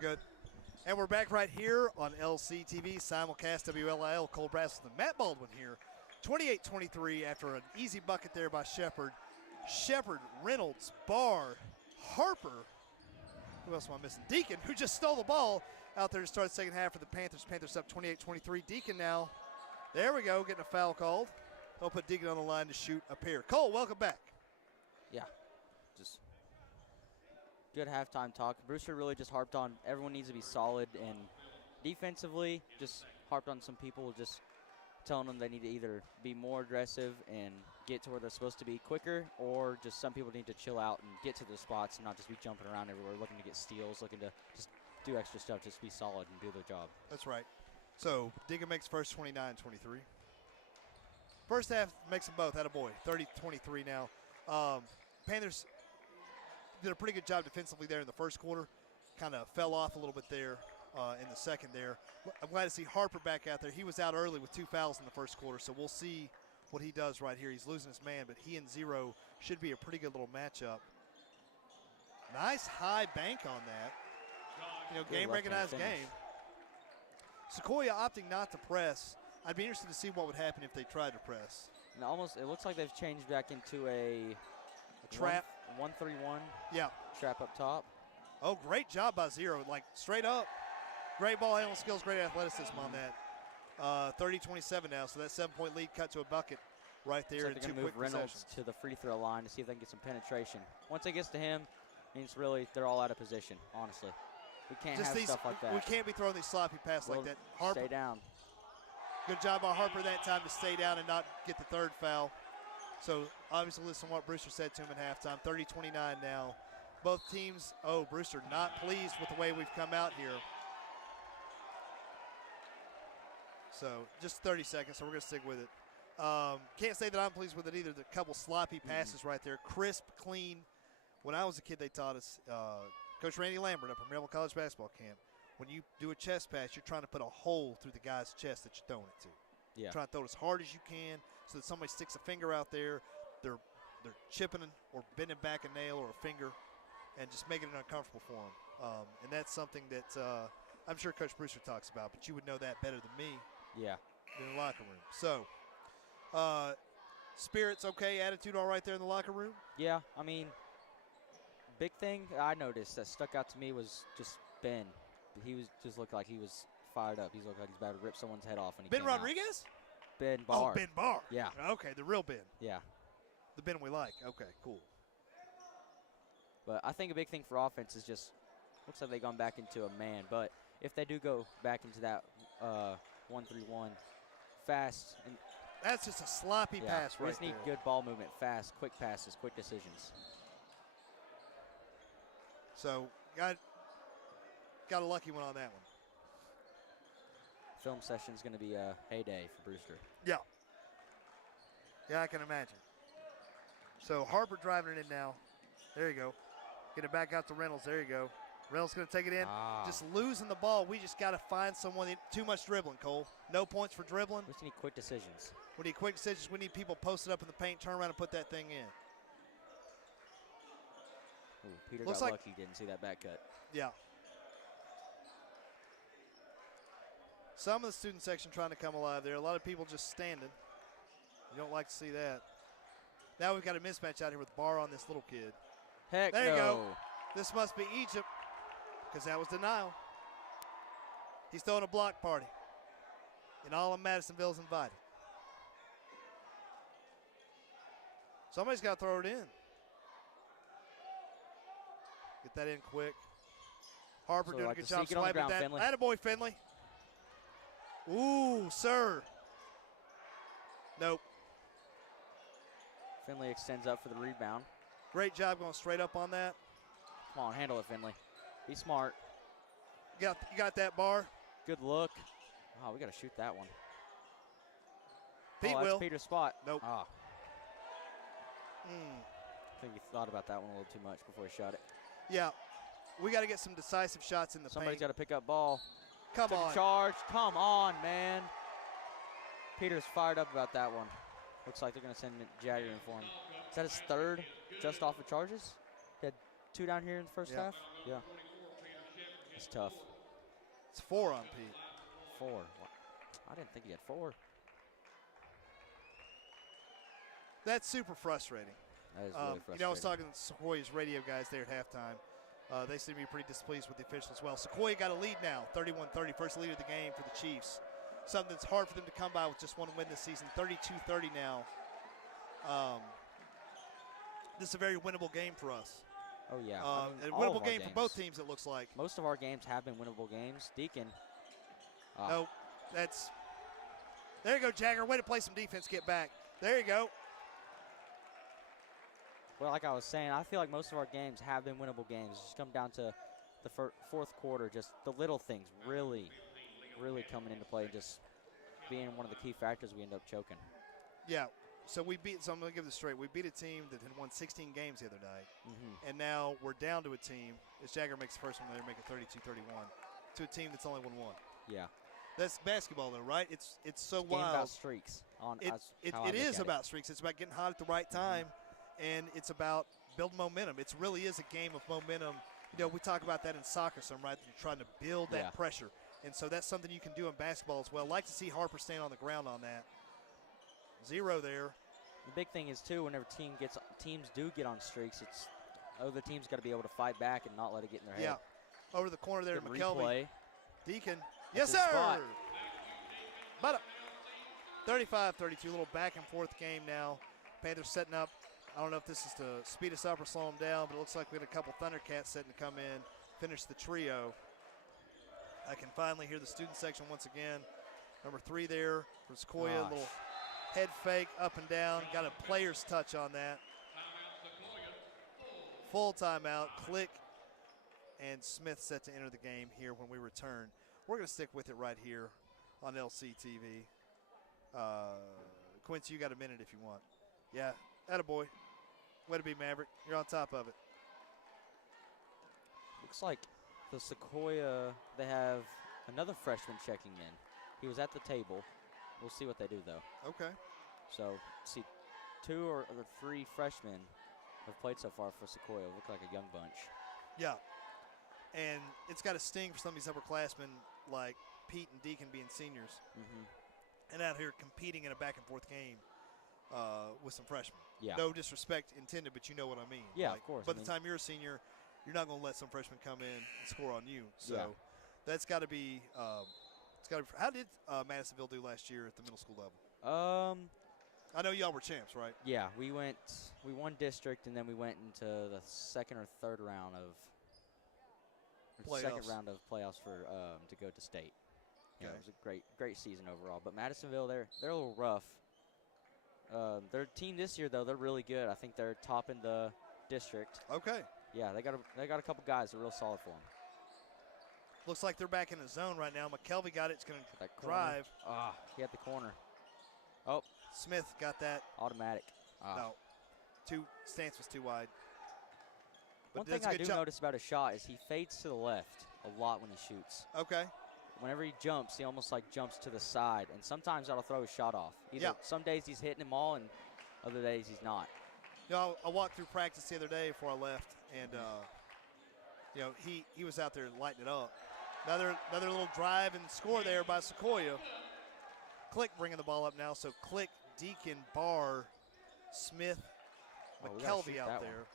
Good. And we're back right here on LCTV, simulcast WLIL. Cole Brazelton, Matt Baldwin here. 28-23 after an easy bucket there by Shepard. Shepard, Reynolds, Barr, Harper. Who else am I missing? Deacon, who just stole the ball out there to start the second half for the Panthers. Panthers up 28-23. Deacon now. There we go, getting a foul called. They'll put Deacon on the line to shoot a pair. Cole, welcome back. Yeah, just good halftime talk. Brewster really just harped on everyone needs to be solid, and defensively just harped on some people, just telling them they need to either be more aggressive and get to where they're supposed to be quicker, or just some people need to chill out and get to their spots and not just be jumping around everywhere, looking to get steals, looking to just do extra stuff, just be solid and do their job. That's right. So Deacon makes first 29-23. First half makes them both, attaboy, 30-23 now. Panthers did a pretty good job defensively there in the first quarter. Kind of fell off a little bit there in the second there. I'm glad to see Harper back out there. He was out early with 2 fouls in the first quarter, so we'll see what he does right here. He's losing his man, but he and Zero should be a pretty good little matchup. Nice high bank on that. You know, game recognized game. Sequoia opting not to press. I'd be interested to see what would happen if they tried to press. And almost, it looks like they've changed back into a trap. 1-3-1. Yeah. Trap up top. Oh, great job by Zero. Like, straight up. Great ball handling skills, great athleticism on that. 30-27 now, so that 7-point lead cut to a bucket right there in 2 quick Reynolds to the free throw line to see if they can get some penetration. Once it gets to him, means really they're all out of position, honestly. We can't just have stuff like that. We can't be throwing these sloppy passes like that. Harper, stay down. Good job by Harper that time to stay down and not get the third foul. So obviously listen to what Brewster said to him at halftime. 30-29 now. Both teams, Brewster not pleased with the way we've come out here. So just 30 seconds, so we're going to stick with it. Can't say that I'm pleased with it either. The couple sloppy passes right there. Crisp, clean. When I was a kid, they taught us, Coach Randy Lambert up from Maryville College basketball camp, when you do a chest pass, you're trying to put a hole through the guy's chest that you're throwing it to. Yeah. You're trying to throw it as hard as you can so that somebody sticks a finger out there, they're chipping or bending back a nail or a finger and just making it uncomfortable for them. And that's something that I'm sure Coach Brewster talks about, but you would know that better than me. Yeah. In the locker room. So, spirits okay, attitude all right there in the locker room? Yeah, I mean, big thing I noticed that stuck out to me was just Ben. He was just looked like he was fired up. He looked like he's about to rip someone's head off. When he Ben came Rodriguez? Out. Ben Barr. Oh, Ben Barr. Yeah. Okay, the real Ben. Yeah. The Ben we like. Okay, cool. But I think a big thing for offense is just looks like they've gone back into a man. But if they do go back into that 1-3-1 fast. And that's just a sloppy pass right there. We just need good ball movement, fast, quick passes, quick decisions. So got a lucky one on that one. Film session's going to be a heyday for Brewster. Yeah. Yeah, I can imagine. So Harper driving it in now. There you go. Get it back out to Reynolds. There you go. Reynolds going to take it in. Just losing the ball. We just got to find someone. Too much dribbling, Cole. No points for dribbling. We just need quick decisions. We need quick decisions. We need people posted up in the paint, turn around and put that thing in. Ooh, Peter got lucky, didn't see that back cut. Yeah. Some of the student section trying to come alive there. A lot of people just standing. You don't like to see that. Now we've got a mismatch out here with Barr on this little kid. Heck there no. you go. This must be Egypt because that was denial. He's throwing a block party. And all of Madisonville's invited. Somebody's got to throw it in. Get that in quick. Harper doing a good job swiping that. Attaboy, Finley. Ooh, sir. Nope. Finley extends up for the rebound. Great job going straight up on that. Come on, handle it, Finley. Be smart. You got that, Barr. Good look. Oh, we got to shoot that one. Pete that's will. Peter's spot. Nope. I think he thought about that one a little too much before he shot it. Yeah. We got to get some decisive shots in the Somebody's paint. got to pick up ball. Come on. Charge. Come on, man. Peter's fired up about that one. Looks like they're going to send Jagger in for him. Is that his third just off of charges? He had 2 down here in the first half? Yeah. It's tough. It's 4 on Pete. 4. I didn't think he had 4. That's super frustrating. That is really frustrating. You know, I was talking to Sequoia's radio guys there at halftime. They seem to be pretty displeased with the officials as well. Sequoia got a lead now, 31-30, first lead of the game for the Chiefs. Something that's hard for them to come by with just one win this season, 32-30 now. This is a very winnable game for us. Oh, yeah. A winnable game for both teams, it looks like. Most of our games have been winnable games. Deacon. No, that's – there you go, Jagger. Way to play some defense, get back. There you go. Well, like I was saying, I feel like most of our games have been winnable games. It's just come down to the fourth quarter, just the little things really, really coming into play, just being one of the key factors we end up choking. Yeah. So I'm going to give this straight. We beat a team that had won 16 games the other night, and now we're down to a team, as Jagger makes the first one, they make it 32-31, to a team that's only won 1. Yeah. That's basketball, though, right? It's so it's wild. It's about streaks. It is about streaks. It's about getting hot at the right time, and it's about building momentum. It really is a game of momentum. You know, we talk about that in soccer some, right? You're trying to build that pressure. And so that's something you can do in basketball as well. I'd like to see Harper stand on the ground on that. 0 there. The big thing is, too, whenever teams do get on streaks, it's the team's got to be able to fight back and not let it get in their head. Yeah. Over the corner there to McKelvey. Deacon. Yes, sir. Spot. But 35-32, a little back and forth game now. Panthers setting up. I don't know if this is to speed us up or slow them down, but it looks like we had a couple Thundercats setting to come in, finish the trio. I can finally hear the student section once again. Number 3 there for Sequoia, a little head fake up and down. Got a player's touch on that. Full timeout. Click and Smith set to enter the game here when we return. We're going to stick with it right here on LCTV. Quincy, you got a minute if you want. Yeah, attaboy. Way to be, Maverick. You're on top of it. Looks like the Sequoia, they have another freshman checking in. He was at the table. We'll see what they do, though. Okay. So, see, 2 or 3 freshmen have played so far for Sequoia. Look like a young bunch. Yeah. And it's got to sting for some of these upperclassmen like Pete and Deacon being seniors and out here competing in a back-and-forth game with some freshmen. Yeah. No disrespect intended, but you know what I mean. Yeah, of course. By the time you're a senior, you're not going to let some freshmen come in and score on you. So that's got to be how did Madisonville do last year at the middle school level? I know y'all were champs, right? Yeah, we won district, and then we went into the second or third round of playoffs for to go to state. Okay. It was a great season overall. But Madisonville, they're a little rough. Their team this year, though, they're really good. I think they're top in the district. Okay. Yeah, they got a couple guys that are real solid for them. Looks like they're back in the zone right now. McKelvey got it. It's going to drive. He had the corner. Oh. Smith got that. Automatic. No. Stance was too wide. But one thing I do notice about his shot is he fades to the left a lot when he shoots. Okay. Whenever he jumps, he almost like jumps to the side, and sometimes that'll throw his shot off. Some days he's hitting them all, and other days he's not. You know, I walked through practice the other day before I left, and he was out there lighting it up. Another little drive and score there by Sequoia. Click bringing the ball up now, so Click, Deacon, Barr, Smith, McKelvey out there.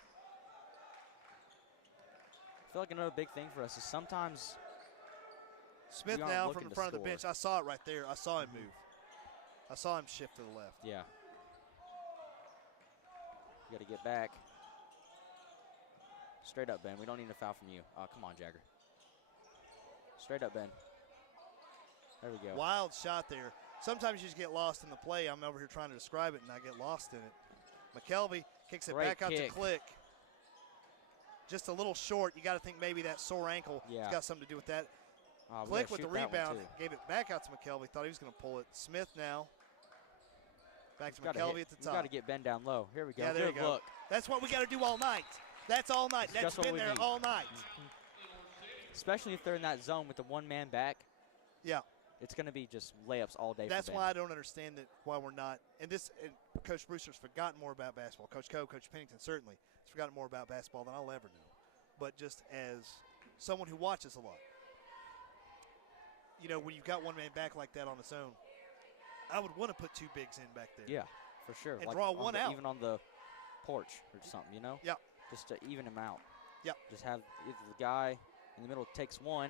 I feel like another big thing for us is sometimes Smith now from the front of the bench. I saw it right there. I saw him move. I saw him shift to the left. Yeah. You got to get back. Straight up, Ben. We don't need a foul from you. Oh, come on, Jagger. Straight up, Ben. There we go. Wild shot there. Sometimes you just get lost in the play. I'm over here trying to describe it, and I get lost in it. McKelvey kicks it back out to Click. Just a little short. You got to think maybe that sore ankle has got something to do with that. Click with the rebound. Gave it back out to McKelvey. Thought he was going to pull it. Smith now. Back to McKelvey at the top. You got to get Ben down low. Here we go. Yeah, there you go. Look. That's what we got to do all night. That's all night. That's been there all night. Especially if they're in that zone with the one-man back. Yeah. It's going to be just layups all day. That's why I don't understand that why we're not. And Coach Brewster's forgotten more about basketball. Coach Pennington certainly has forgotten more about basketball than I'll ever know. But just as someone who watches a lot. You know, when you've got one man back like that on its own, I would want to put two bigs in back there. Yeah, for sure. And like draw one out. Even on the porch or something, you know? Yeah. Just to even him out. Yeah. Just have either the guy in the middle takes one,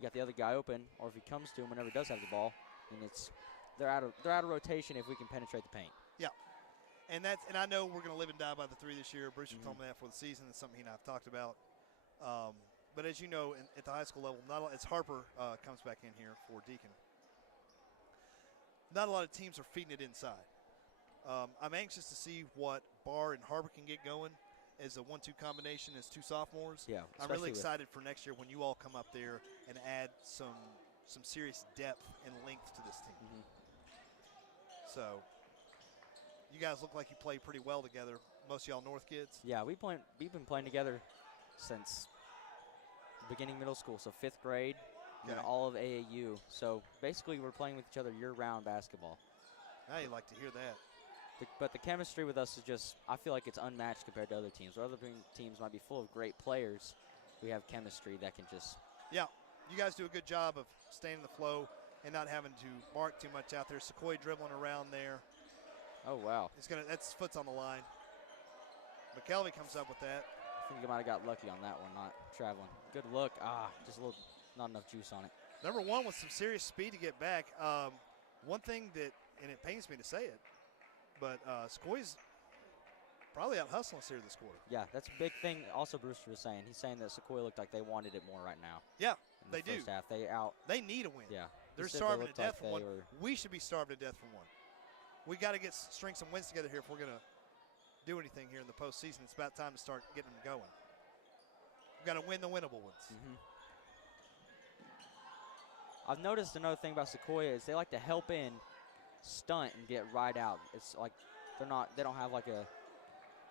you got the other guy open, or if he comes to him whenever he does have the ball, then they're out of rotation if we can penetrate the paint. Yeah. And I know we're going to live and die by the three this year. Brewster told me that for the season. It's something he and I have talked about. But as you know, at the high school level, as Harper comes back in here for Deacon, not a lot of teams are feeding it inside. I'm anxious to see what Barr and Harper can get going as a 1-2 combination as two sophomores. Yeah, I'm really excited for next year when you all come up there and add some serious depth and length to this team. So you guys look like you play pretty well together. Most of y'all North kids. Yeah, we've been playing together since beginning middle school, so 5th grade, and all of AAU. So basically we're playing with each other year-round basketball. Now you like to hear that. But the chemistry with us is just, I feel like it's unmatched compared to other teams. Other teams might be full of great players. We have chemistry that can just. Yeah, you guys do a good job of staying in the flow and not having to mark too much out there. Sequoia dribbling around there. Oh, wow. That's foot's on the line. McKelvey comes up with that. I think you might have got lucky on that one, not traveling. Good look. Just a little, not enough juice on it. Number one with some serious speed to get back. One thing that, and it pains me to say it, but Sequoia's probably out hustling us here this quarter. Yeah, that's a big thing. Also, Brewster was saying. He's saying that Sequoia looked like they wanted it more right now. Yeah, they do. First half, They need a win. Yeah, they're starving to death for one. We should be starved to death for one. We got to string some wins together here if we're going to do anything here in the postseason. It's about time to start getting them going. We've got to win the winnable ones. I've noticed another thing about Sequoia is they like to help in, stunt, and get right out. It's like they don't have like a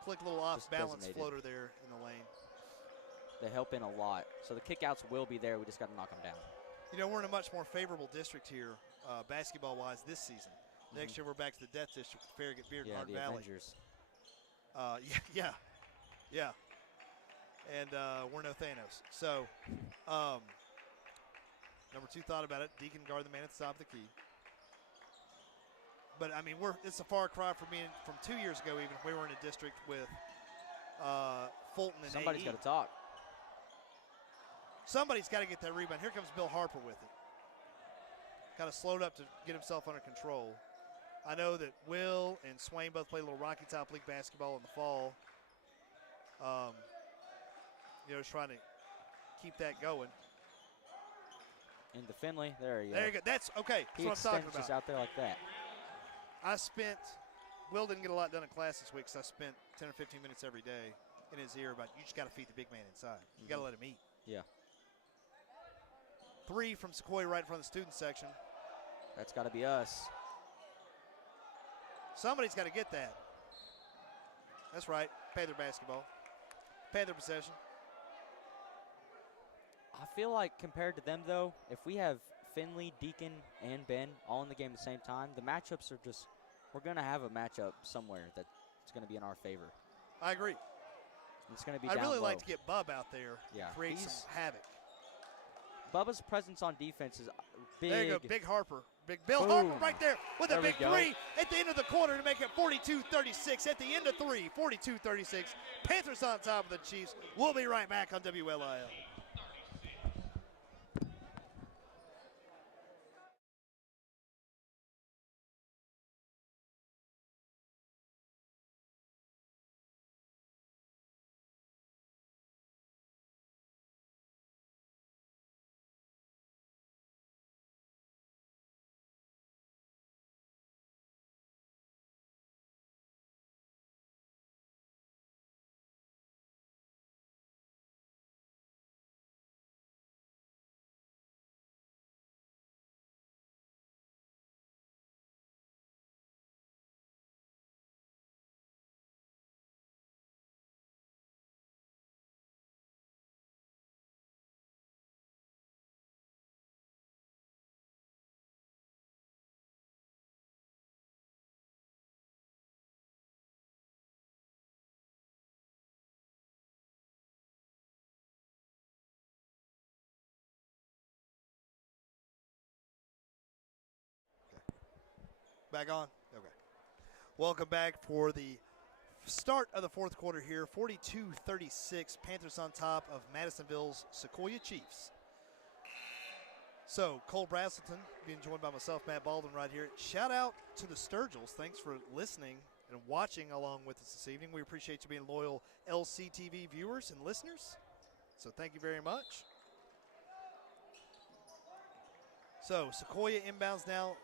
quick little off-balance floater there in the lane. They help in a lot. So the kickouts will be there. We just got to knock them down. You know, we're in a much more favorable district here, basketball-wise, this season. Next year we're back to the Death District, Farragut, Beard, and Hardin Valley. Avengers. Yeah. And we're no Thanos. So, number two thought about it. Deacon guard the man at the top of the key. But, I mean, it's a far cry from me from 2 years ago even. We were in a district with Fulton and Somebody's got to talk. Somebody's got to get that rebound. Here comes Bill Harper with it. Kind of slowed up to get himself under control. I know that Will and Swain both play a little Rocky Top League basketball in the fall. Trying to keep that going. Into Finley. There you go. There you go. That's okay. That's what I'm talking about. Just out there like that. Will didn't get a lot done in class this week, so I spent 10 or 15 minutes every day in his ear about you just got to feed the big man inside. You got to let him eat. Yeah. 3 from Sequoia right in front of the student section. That's got to be us. Somebody's got to get that. That's right. Panther basketball. Panther possession. I feel like compared to them, though, if we have Finley, Deacon, and Ben all in the game at the same time, the matchups are just – we're going to have a matchup somewhere that's going to be in our favor. I agree. It's going to be I'd down really low. like to get Bub out there and create some havoc. Bubba's presence on defense is big. There you go, Big Harper. Big Bill Harper right there with a big three at the end of the quarter to make it 42-36. At the end of 3, 42-36. Panthers on top of the Chiefs. We'll be right back on WLIL. Back on? Okay. Welcome back for the start of the fourth quarter here. 42-36, Panthers on top of Madisonville's Sequoia Chiefs. So, Cole Brazelton being joined by myself, Matt Baldwin, right here. Shout out to the Sturgills. Thanks for listening and watching along with us this evening. We appreciate you being loyal LCTV viewers and listeners. So, thank you very much. So, Sequoia inbounds now.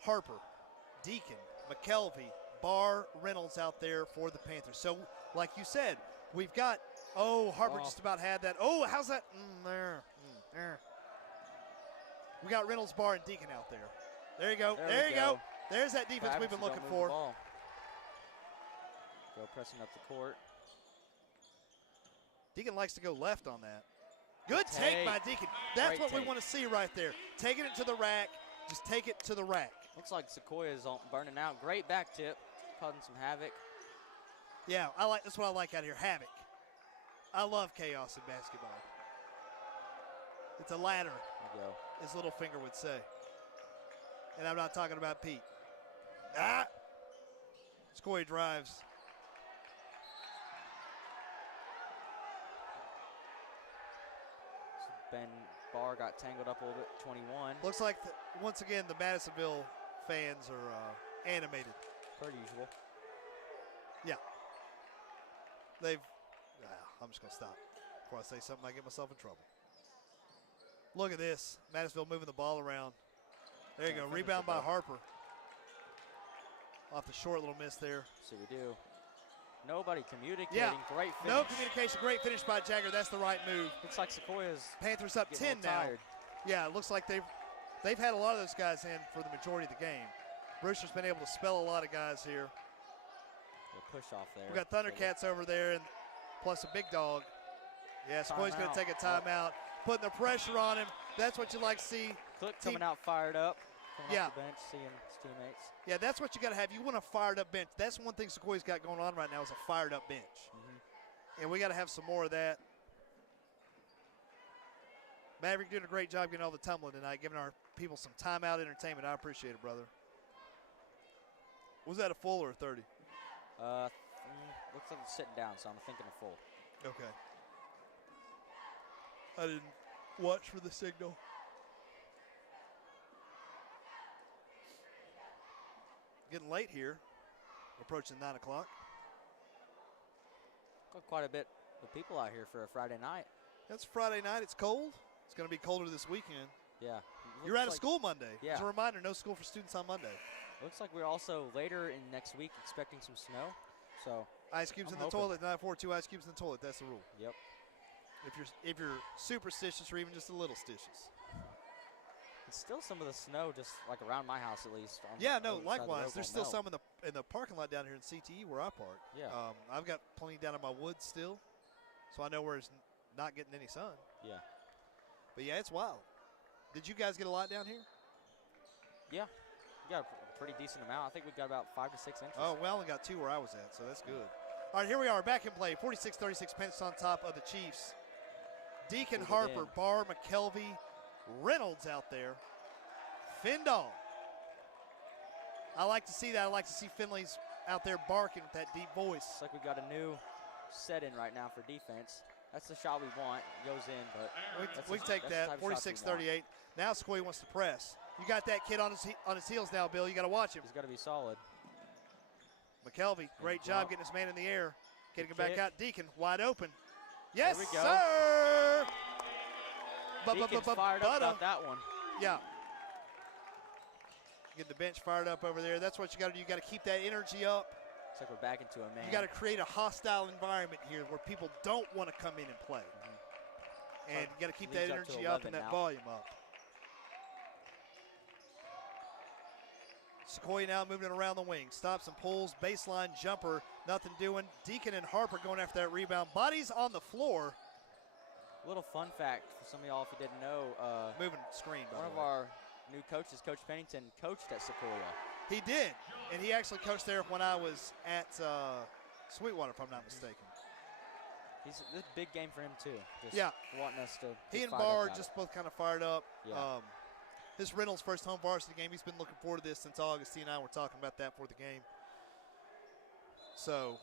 Harper, Deacon, McKelvey, Barr, Reynolds out there for the Panthers. So, like you said, we've got, Harper just about had that. Oh, how's that? There. We got Reynolds, Barr, and Deacon out there. There you go. There you go. There's that defense we've been looking for. Go pressing up the court. Deacon likes to go left on that. Good take by Deacon. That's what we want to see right there. Taking it to the rack. Just take it to the rack. Looks like Sequoia's burning out. Great back tip, causing some havoc. Yeah, that's what I like out here, havoc. I love chaos in basketball. It's a ladder, as Littlefinger would say. And I'm not talking about Pete. Sequoia drives. Ben Barr got tangled up a little bit, 21. Looks like, once again, the Madisonville fans are animated. Per usual. Yeah. I'm just going to stop before I say something I get myself in trouble. Look at this. Madisonville moving the ball around. There you go. Rebound by Harper. Off the short little miss there. So we do. Nobody communicating. Yeah. Great finish. No communication. Great finish by Jagger. That's the right move. Looks like Sequoia's Panthers up 10 now. Tired. Yeah, it looks like they've had a lot of those guys in for the majority of the game. Brewster's been able to spell a lot of guys here. The push off there. We got Thundercats over there, and plus a big dog. Yeah, Sequoia's going to take a timeout, putting the pressure on him. That's what you like to see. Click coming out fired up. Coming off the bench, seeing his teammates. Yeah, that's what you got to have. You want a fired-up bench. That's one thing Sequoia's got going on right now is a fired-up bench. Mm-hmm. And we got to have some more of that. Maverick doing a great job getting all the tumbling tonight, giving our people some timeout entertainment. I appreciate it, brother. Was that a full or a 30? Looks like it's sitting down, so I'm thinking a full. Okay. I didn't watch for the signal. Getting late here. Approaching 9 o'clock. Got quite a bit of people out here for a Friday night. That's Friday night. It's cold. It's going to be colder this weekend. Yeah. You're out of school Monday. Yeah. As a reminder, no school for students on Monday. Looks like we're also later in next week expecting some snow. So ice cubes in the toilet. 942 ice cubes in the toilet. That's the rule. Yep. If you're superstitious or even just a little stitious. It's still some of the snow just like around my house at least. Likewise. There's still some in the parking lot down here in CTE where I park. Yeah. I've got plenty down in my woods still, so I know where it's not getting any sun. Yeah. But yeah, it's wild. Did you guys get a lot down here? Yeah. We got a pretty decent amount. I think we got about 5 to 6 inches. Oh, we only got 2 where I was at, so that's good. All right, here we are back in play. 46-36 Panthers on top of the Chiefs. Deacon, Harper, Barr, McKelvey, Reynolds out there. Findall. I like to see that. I like to see Finley's out there barking with that deep voice. Looks like we got a new set in right now for defense. That's the shot we want. It goes in, but we can take that. 46-38. Now Sequoia wants to press. You got that kid on his heels now, Bill. You got to watch him. He's got to be solid. McKelvey, great job getting his man in the air. Getting him back out. Deacon, wide open. Yes, sir! Deacon's fired up about that one. Yeah. Get the bench fired up over there. That's what you got to do. You got to keep that energy up. Looks like we're back into a man. You got to create a hostile environment here where people don't want to come in and play. Mm-hmm. And you got to keep that energy up and that volume up. Sequoia now moving it around the wing. Stops and pulls. Baseline jumper. Nothing doing. Deacon and Harper going after that rebound. Bodies on the floor. A little fun fact for some of y'all if you didn't know. Moving screen, by the way. One of our new coaches, Coach Pennington, coached at Sequoia. He did. And he actually coached there when I was at Sweetwater, if I'm not mistaken. This is a big game for him, too. Just wanting us to he and Barr just both kind of fired up. Yeah. This Reynolds' first home varsity game. He's been looking forward to this since August. He and I were talking about that for the game. So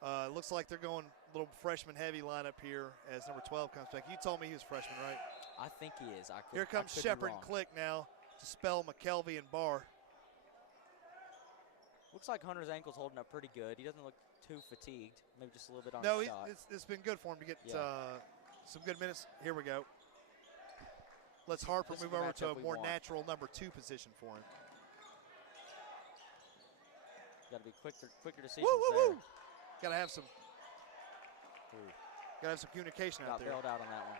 it looks like they're going a little freshman-heavy lineup here as number 12 comes back. You told me he was freshman, right? I think he is. Here comes Shepard and Click now to spell McKelvey and Barr. Looks like Hunter's ankle's holding up pretty good. He doesn't look too fatigued. Maybe just a little bit on the shot. No, it's been good for him to get some good minutes. Here we go. Let's Harper move over to a more natural number 2 position for him. Got to be quicker decisions there. Got to have some communication out there. Got bailed out on that one.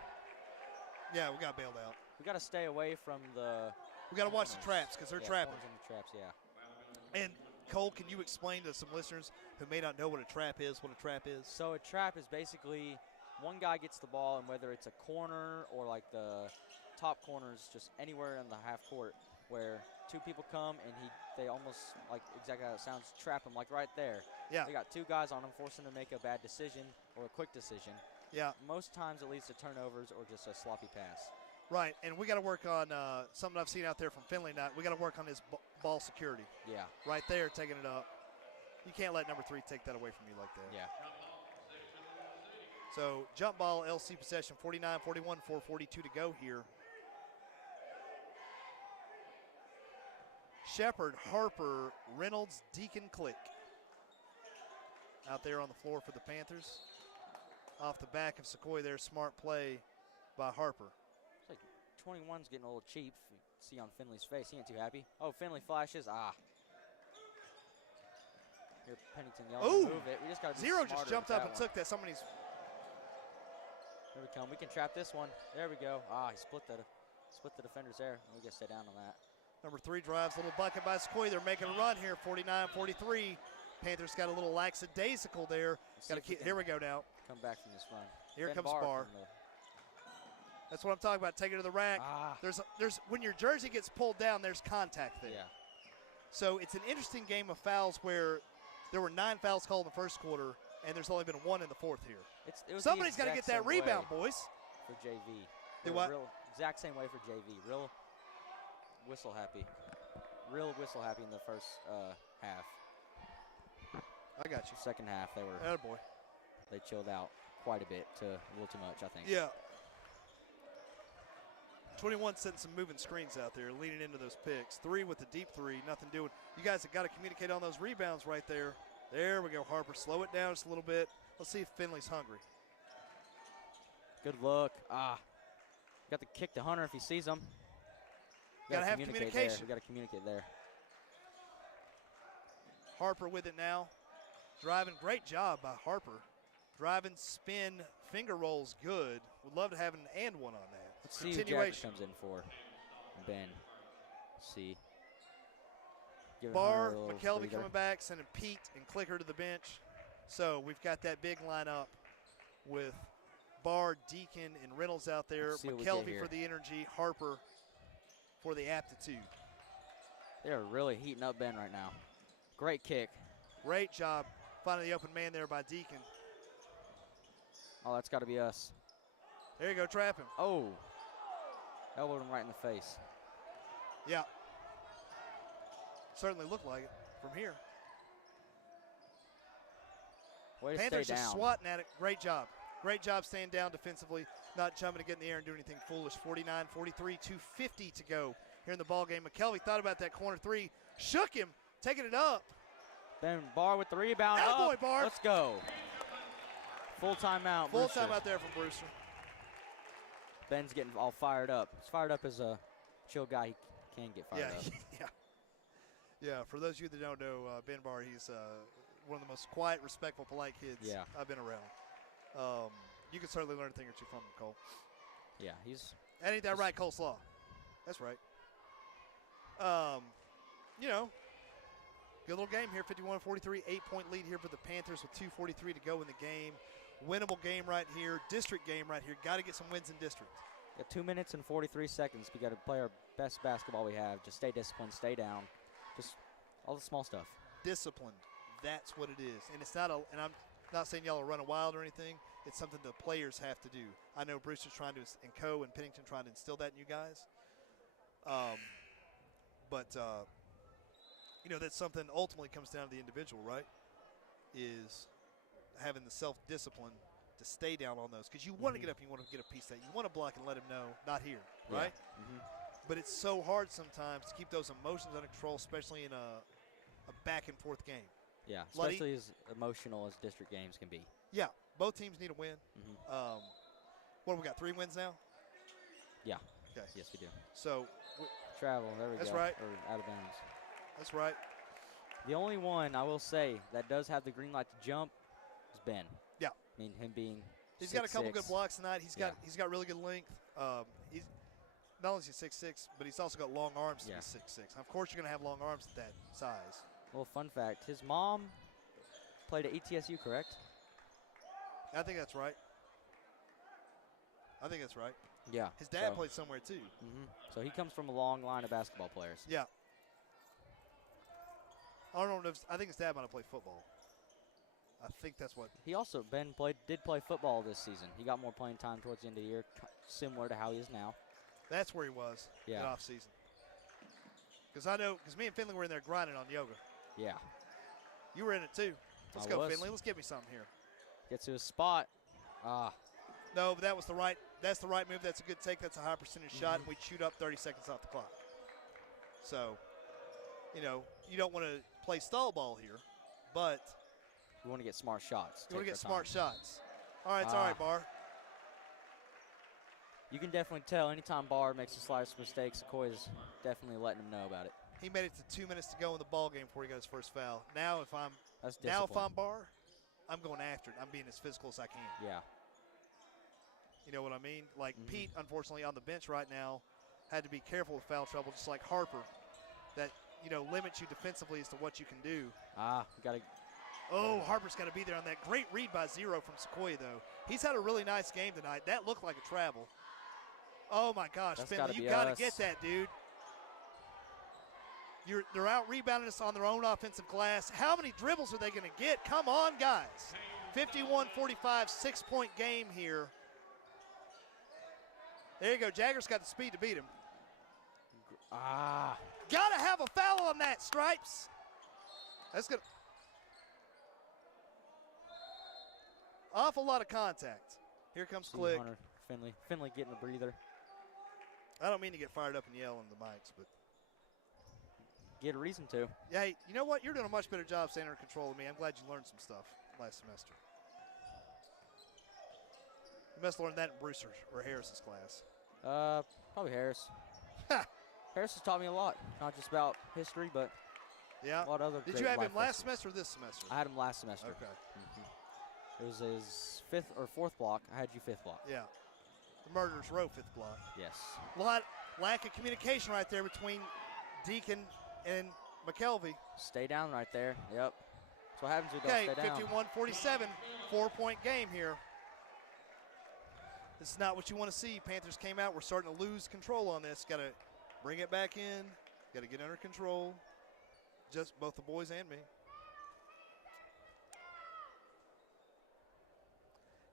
Yeah, we got bailed out. We got to stay away from the. We got to watch the traps because they're trapping. In the traps, yeah. And Cole, can you explain to some listeners who may not know what a trap is? So a trap is basically one guy gets the ball, and whether it's a corner or like the top corners, just anywhere in the half court, where 2 people come and they almost, like exactly how it sounds, trap him, like right there. Yeah. They got 2 guys on him, forcing him to make a bad decision or a quick decision. Yeah. Most times it leads to turnovers or just a sloppy pass. Right, and we got to work on something I've seen out there from Finley tonight. We got to work on his ball security. Yeah. Right there, taking it up. You can't let number 3 take that away from you like that. Yeah. So jump ball, LC possession, 49-41, 4:42 to go here. Shepard, Harper, Reynolds, Deacon, Click out there on the floor for the Panthers. Off the back of Sequoia there, smart play by Harper. It's like 21's getting a little cheap. You see on Finley's face, he ain't too happy. Oh, Finley flashes. Here Pennington yelling to move it. We just got to be Zero just jumped up and took that. Here we come. We can trap this one. There we go. He split the defenders there. We got to stay down on that. Number 3 drives, little bucket by Sequoia. They're making a run here, 49-43. Panthers got a little lackadaisical there. Here we go now. Come back from this run. Here comes Barr. That's what I'm talking about. Take it to the rack. There's when your jersey gets pulled down, there's contact there. Yeah. So it's an interesting game of fouls where there were 9 fouls called in the first quarter, and there's only been 1 in the fourth here. Somebody's got to get that rebound, boys. For JV. Do what? Exact same way for JV. Real whistle happy in the first half. I got you. Second half, they chilled out quite a bit, a little too much, I think. Yeah. 21 setting some moving screens out there, leading into those picks. 3 with the deep 3, nothing doing. You guys have got to communicate on those rebounds right there. There we go, Harper. Slow it down just a little bit. Let's see if Finley's hungry. Good look. Got the kick to Hunter if he sees him. Got to have communication. We got to communicate there. Harper with it now. Driving, great job by Harper. Driving, spin, finger rolls, good. Would love to have an and one on that. Let's see who Jack comes in for. Ben. Let's see. Barr, McKelvey coming back, sending Pete and Clicker to the bench. So we've got that big lineup with Barr, Deacon, and Reynolds out there. McKelvey for the energy, Harper for the aptitude. They're really heating up Ben right now. Great kick. Great job finding the open man there by Deacon. Oh, that's got to be us. There you go, trap him. Oh, elbowed him right in the face. Yeah. Certainly looked like it from here. Way to Panthers stay down. Just swatting at it. Great job. Great job staying down defensively, not jumping to get in the air and do anything foolish. 49-43, 2:50 to go here in the ball game. McKelvey thought about that corner 3, shook him, taking it up. Ben Barr with the rebound. Attaboy, Barr. Let's go. Full timeout. Full timeout there from Brewster. Ben's getting all fired up. He's fired up as a chill guy. He can get fired up. Yeah. For those of you that don't know, Ben Barr, he's one of the most quiet, respectful, polite kids I've been around. You can certainly learn a thing or two from him, Cole. Yeah, he's. That ain't that right, Cole Slaw? That's right. Good little game here, 51-43, 8-point lead here for the Panthers with 2:43 to go in the game. Winnable game right here, district game right here. Got to get some wins in district. Got 2 minutes and 43 seconds. We got to play our best basketball we have. Just stay disciplined, stay down. Just all the small stuff. Disciplined. That's what it is. And it's not and I'm not saying y'all are running wild or anything. It's something the players have to do. I know Brewster's trying to, and Co. and Pennington trying to instill that in you guys. But that's something ultimately comes down to the individual, right? Is having the self-discipline to stay down on those. Because you want to get up and you want to get a piece of that. You want to block and let him know, not here, right? Yeah. But it's so hard sometimes to keep those emotions under control, especially in a back-and-forth game. Yeah, especially as emotional as district games can be. Yeah, both teams need a win. What have we got, 3 wins now? Yeah. Okay. Yes, we do. So travel, there we go. That's right. Or out of bounds. That's right. The only one I will say that does have the green light to jump is Ben. Yeah. I mean, him being He's 6'6". got a couple good blocks tonight. He's got really good length. He's not only is he 6'6", but he's also got long arms to be 6'6". Of course, you're going to have long arms at that size. Well, fun fact, his mom played at ETSU, correct? I think that's right. Yeah. His dad played somewhere too. So he comes from a long line of basketball players. Yeah. I don't know I think his dad might have played football. I think that's what. He also, Ben did play football this season. He got more playing time towards the end of the year, similar to how he is now. That's where he was in off season. Because me and Finley were in there grinding on yoga. Yeah. You were in it too. Let's go, Finley. Let's get me something here. Gets to his spot. No, but that's the right move. That's a good take. That's a high percentage shot, and we shoot up 30 seconds off the clock. So, you don't want to play stall ball here, but you want to get smart shots. You want to get smart shots. All right, it's all right, Barr. You can definitely tell anytime Barr makes the slightest mistake, Sequoia's definitely letting him know about it. He made it to 2 minutes to go in the ball game before he got his first foul. Now if I'm Barr, I'm going after it. I'm being as physical as I can. Yeah. You know what I mean? Like Pete, unfortunately, on the bench right now, had to be careful with foul trouble, just like Harper, that limits you defensively as to what you can do. Harper's got to be there on that. Great read by Zero from Sequoia, though. He's had a really nice game tonight. That looked like a travel. Oh my gosh, Finley, you got to get that, dude. They're out rebounding us on their own offensive glass. How many dribbles are they going to get? Come on, guys. 51-45, 6-point game here. There you go. Jagger's got the speed to beat him. Got to have a foul on that, Stripes. That's good. Awful lot of contact. Here comes Click. Finley getting a breather. I don't mean to get fired up and yell in the mics, but get a reason to. Yeah, hey, you know what? You're doing a much better job staying under control of me. I'm glad you learned some stuff last semester. You must have learned that in Brewster's or Harris's class. Probably Harris. Harris has taught me a lot, not just about history, but a lot of other. Did you have him last semester or this semester? I had him last semester. Okay. It was his 5th or 4th block. I had you 5th block. Yeah. The Murderers Row 5th block. Yes. Lack of communication right there between Deacon and McKelvey. Stay down right there. Yep. That's what happens when you don't stay down. 51-47, 4-point game here. This is not what you want to see. Panthers came out. We're starting to lose control on this. Got to bring it back in. Got to get under control. Just both the boys and me.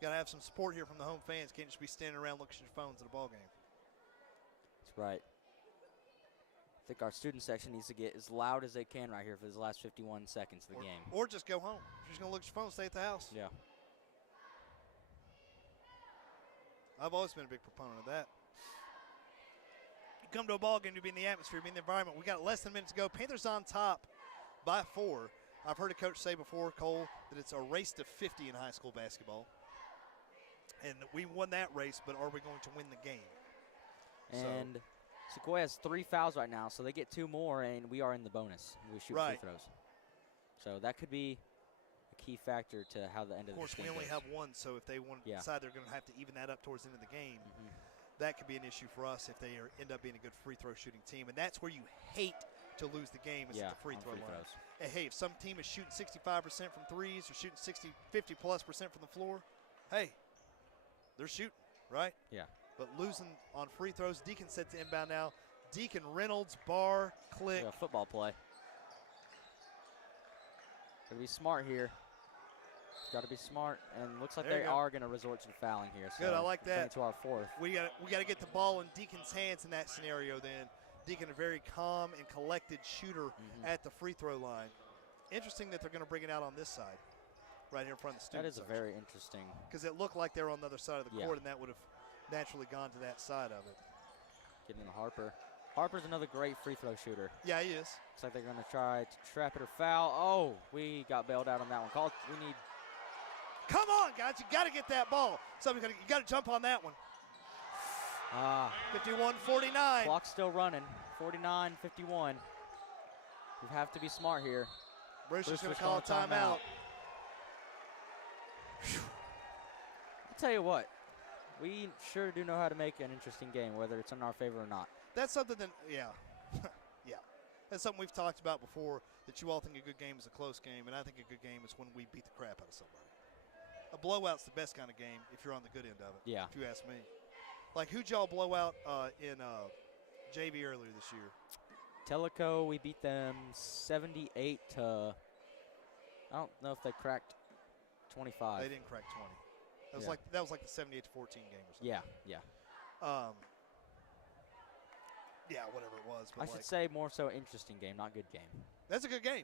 Got to have some support here from the home fans. Can't just be standing around looking at your phones at a ball game. That's right. I think our student section needs to get as loud as they can right here for the last 51 seconds of the game. Or just go home. If you're just going to look at your phone, stay at the house. Yeah. I've always been a big proponent of that. You come to a ball game to be in the atmosphere, be in the environment. We got less than a minute to go. Panthers on top by 4. I've heard a coach say before, Cole, that it's a race to 50 in high school basketball. And we won that race, but are we going to win the game? And Sequoia has 3 fouls right now, so they get 2 more, and we are in the bonus. We shoot free throws. So that could be a key factor to how the end of the game goes. Of course, we only have 1, so if they want to decide they're going to have to even that up towards the end of the game, that could be an issue for us if they end up being a good free throw shooting team. And that's where you hate to lose the game is at the free throw line. And hey, if some team is shooting 65% from threes or shooting 50+% from the floor, hey, they're shooting, right? Yeah. But losing on free throws. Deacon set to inbound now. Deacon, Reynolds, Barr, Click. Yeah, football play. Got to be smart here. Got to be smart, and looks like they are going to resort to fouling here. So good, I like that. To our 4th. We got to get the ball in Deacon's hands in that scenario then. Deacon, a very calm and collected shooter at the free throw line. Interesting that they're going to bring it out on this side, right here in front of the student That is section. a very interesting. Because it looked like they were on the other side of the court, and that would have naturally gone to that side of it. Getting to Harper. Harper's another great free throw shooter. Yeah, he is. Looks like they're going to try to trap it or foul. Oh, we got bailed out on that one. We need. Come on, guys. You got to get that ball. You got to jump on that one. 51-49. Clock's still running. 49-51. We have to be smart here. Brewster's going to call a timeout. I'll tell you what. We sure do know how to make an interesting game, whether it's in our favor or not. That's something that, yeah. That's something we've talked about before, that you all think a good game is a close game, and I think a good game is when we beat the crap out of somebody. A blowout's the best kind of game if you're on the good end of it, if you ask me. Like, who'd y'all blow out in JV earlier this year? Tellico, we beat them 78 to, I don't know if they cracked 25. They didn't crack 20. That was like the 78-14 game or something. Yeah. Yeah, whatever it was. But I should say more so interesting game, not good game. That's a good game.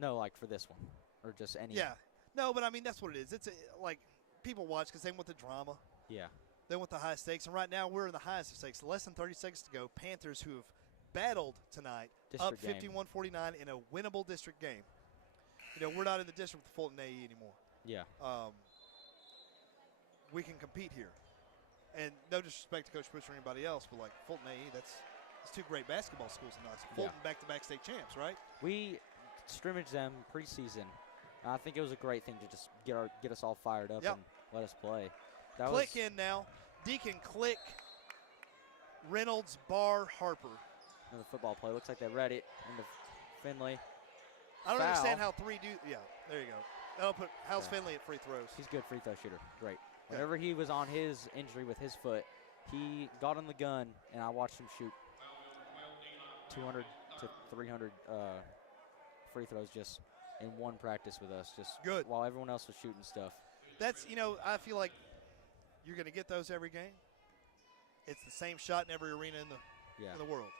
No, like for this one, or just any. Yeah. No, but I mean, that's what it is. It's like people watch because they want the drama. Yeah. They want the high stakes. And right now we're in the highest of stakes. Less than 30 seconds to go. Panthers, who have battled tonight, district up 51-49 in a winnable district game. We're not in the district with the Fulton AE anymore. Yeah. We can compete here. And no disrespect to Coach Bush or anybody else, but like Fulton AE, that's two great basketball schools in Knoxville. Fulton back-to-back state champs, right? We scrimmaged them preseason. And I think it was a great thing to just get us all fired up and let us play. Click in now. Deacon, Click, Reynolds, Barr, Harper. Another football play. Looks like they read it into Finley. I don't understand how three do. Yeah, there you go. That'll put House Finley at free throws. He's a good free throw shooter. Great. Whenever he was on his injury with his foot, he got on the gun, and I watched him shoot 200 to 300 free throws just in one practice with us, just good while everyone else was shooting stuff. That's, I feel like you're going to get those every game. It's the same shot in every arena in the world.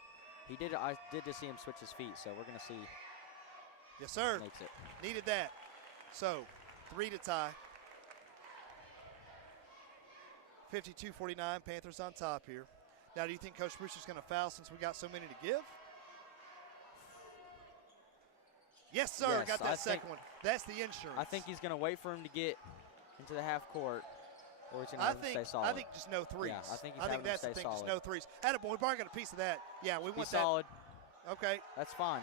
I did just see him switch his feet, so we're going to see. Yes, sir. Makes it. Needed that. So, 3 to tie. 52-49, Panthers on top here. Now, do you think Coach Brewster's going to foul since we got so many to give? Yes, sir. Got that second one. That's the insurance. I think he's going to wait for him to get into the half court, or he's going to have him stay solid. I think just no threes. Yeah, I think that's the thing, solid. just no threes. Attaboy, Barr got a piece of that. Yeah, we want that. Solid. Okay. That's fine.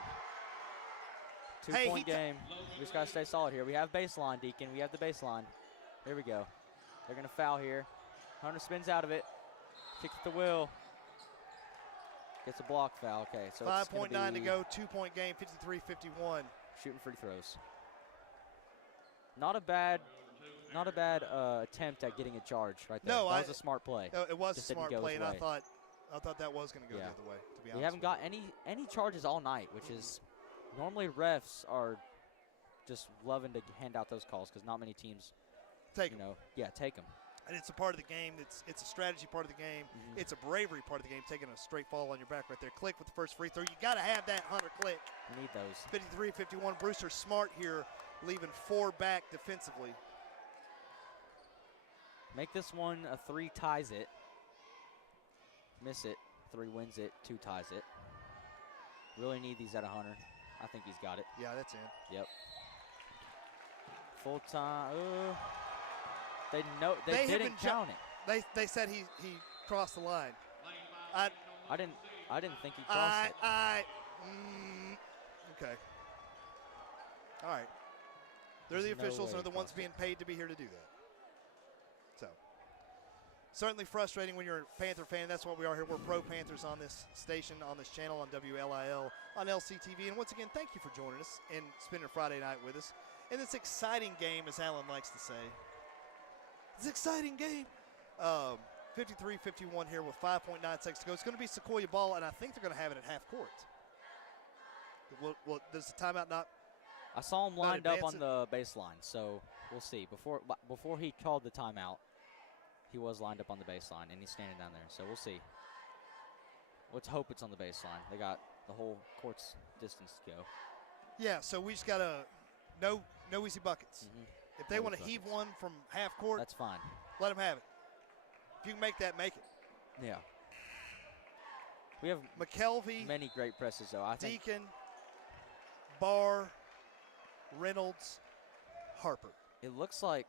Two-point game. We just got to stay solid here. We have baseline, Deacon. We have the baseline. Here we go. They're going to foul here. Hunter spins out of it. Kicks the wheel. Gets a block foul. Okay, so 5.9 to go. 2-point game. 53-51. Shooting free throws. Not a bad attempt at getting a charge right there. No, that was a smart play. No, it was a smart play, and I thought that was going to go the other way. To be honest, we haven't got any charges all night, which is normally refs are just loving to hand out those calls because not many teams take them. Take them. And it's a part of the game. It's a strategy part of the game. Mm-hmm. It's a bravery part of the game, taking a straight fall on your back right there. Click with the first free throw. You got to have that, Hunter. Click. We need those. 53-51. Brewster smart here, leaving 4 back defensively. Make this one a 3 ties it. Miss it. 3 wins it. 2 ties it. Really need these out of Hunter. I think he's got it. Yeah, that's in. Yep. Full time. They didn't count it. They said he crossed the line. I didn't think he crossed it. Okay. All right. They're the officials and they're the ones being paid to be here to do that. So, certainly frustrating when you're a Panther fan. That's what we are here. We're pro Panthers on this station, on this channel, on WLIL, on LCTV. And once again, thank you for joining us and spending Friday night with us in this exciting game, as Alan likes to say. It's an exciting game. 53-51 here with 5.9 seconds to go. It's going to be Sequoia ball, and I think they're going to have it at half court. Well, does the timeout not? I saw him lined up on the baseline, so we'll see. Before he called the timeout, he was lined up on the baseline, and he's standing down there. So we'll see. Let's hope it's on the baseline. They got the whole court's distance to go. Yeah, so we just got to no easy buckets. Mm-hmm. If they want to heave one from half court, that's fine. Let them have it. If you can make that, make it. Yeah. We have McKelvey, many great presses, though. I think Deacon, Barr, Reynolds, Harper. it looks like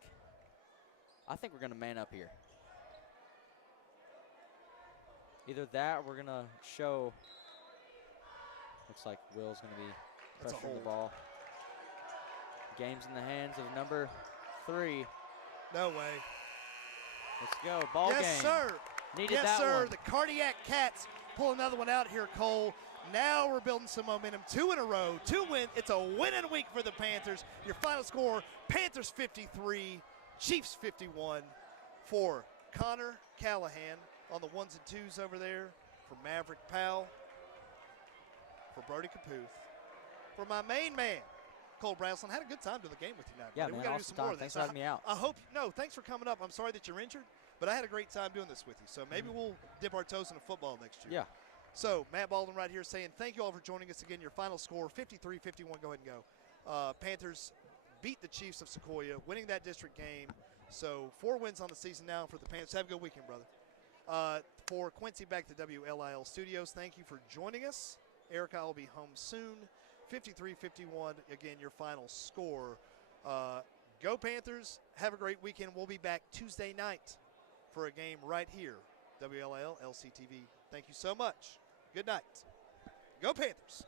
I think we're going to man up here. Either that or we're going to show. Looks like Will's going to be pressuring the ball. Game's in the hands of number 3. No way. Let's go. Ball game. Yes, sir. Needed yes, that sir. one. The Cardiac Cats pull another one out here, Cole. Now we're building some momentum. 2 in a row. 2 wins. It's a winning week for the Panthers. Your final score, Panthers 53, Chiefs 51 for Connor Callahan on the 1s and 2s over there, for Maverick Powell, for Brody Caputh, for my main man, Cole Braslin. Had a good time doing the game with you tonight. Yeah, buddy. man, We got to do awesome some more time. of this. Thanks for having me out. I hope, thanks for coming up. I'm sorry that you're injured, but I had a great time doing this with you. So maybe we'll dip our toes into football next year. Yeah. So Matt Baldwin right here saying thank you all for joining us again. Your final score, 53-51. Go ahead and go. Panthers beat the Chiefs of Sequoia, winning that district game. So 4 wins on the season now for the Panthers. Have a good weekend, brother. For Quincy back to WLIL Studios, thank you for joining us. Erica will be home soon. 53-51, again, your final score. Go Panthers. Have a great weekend. We'll be back Tuesday night for a game right here. WLIL, LCTV. Thank you so much. Good night. Go Panthers.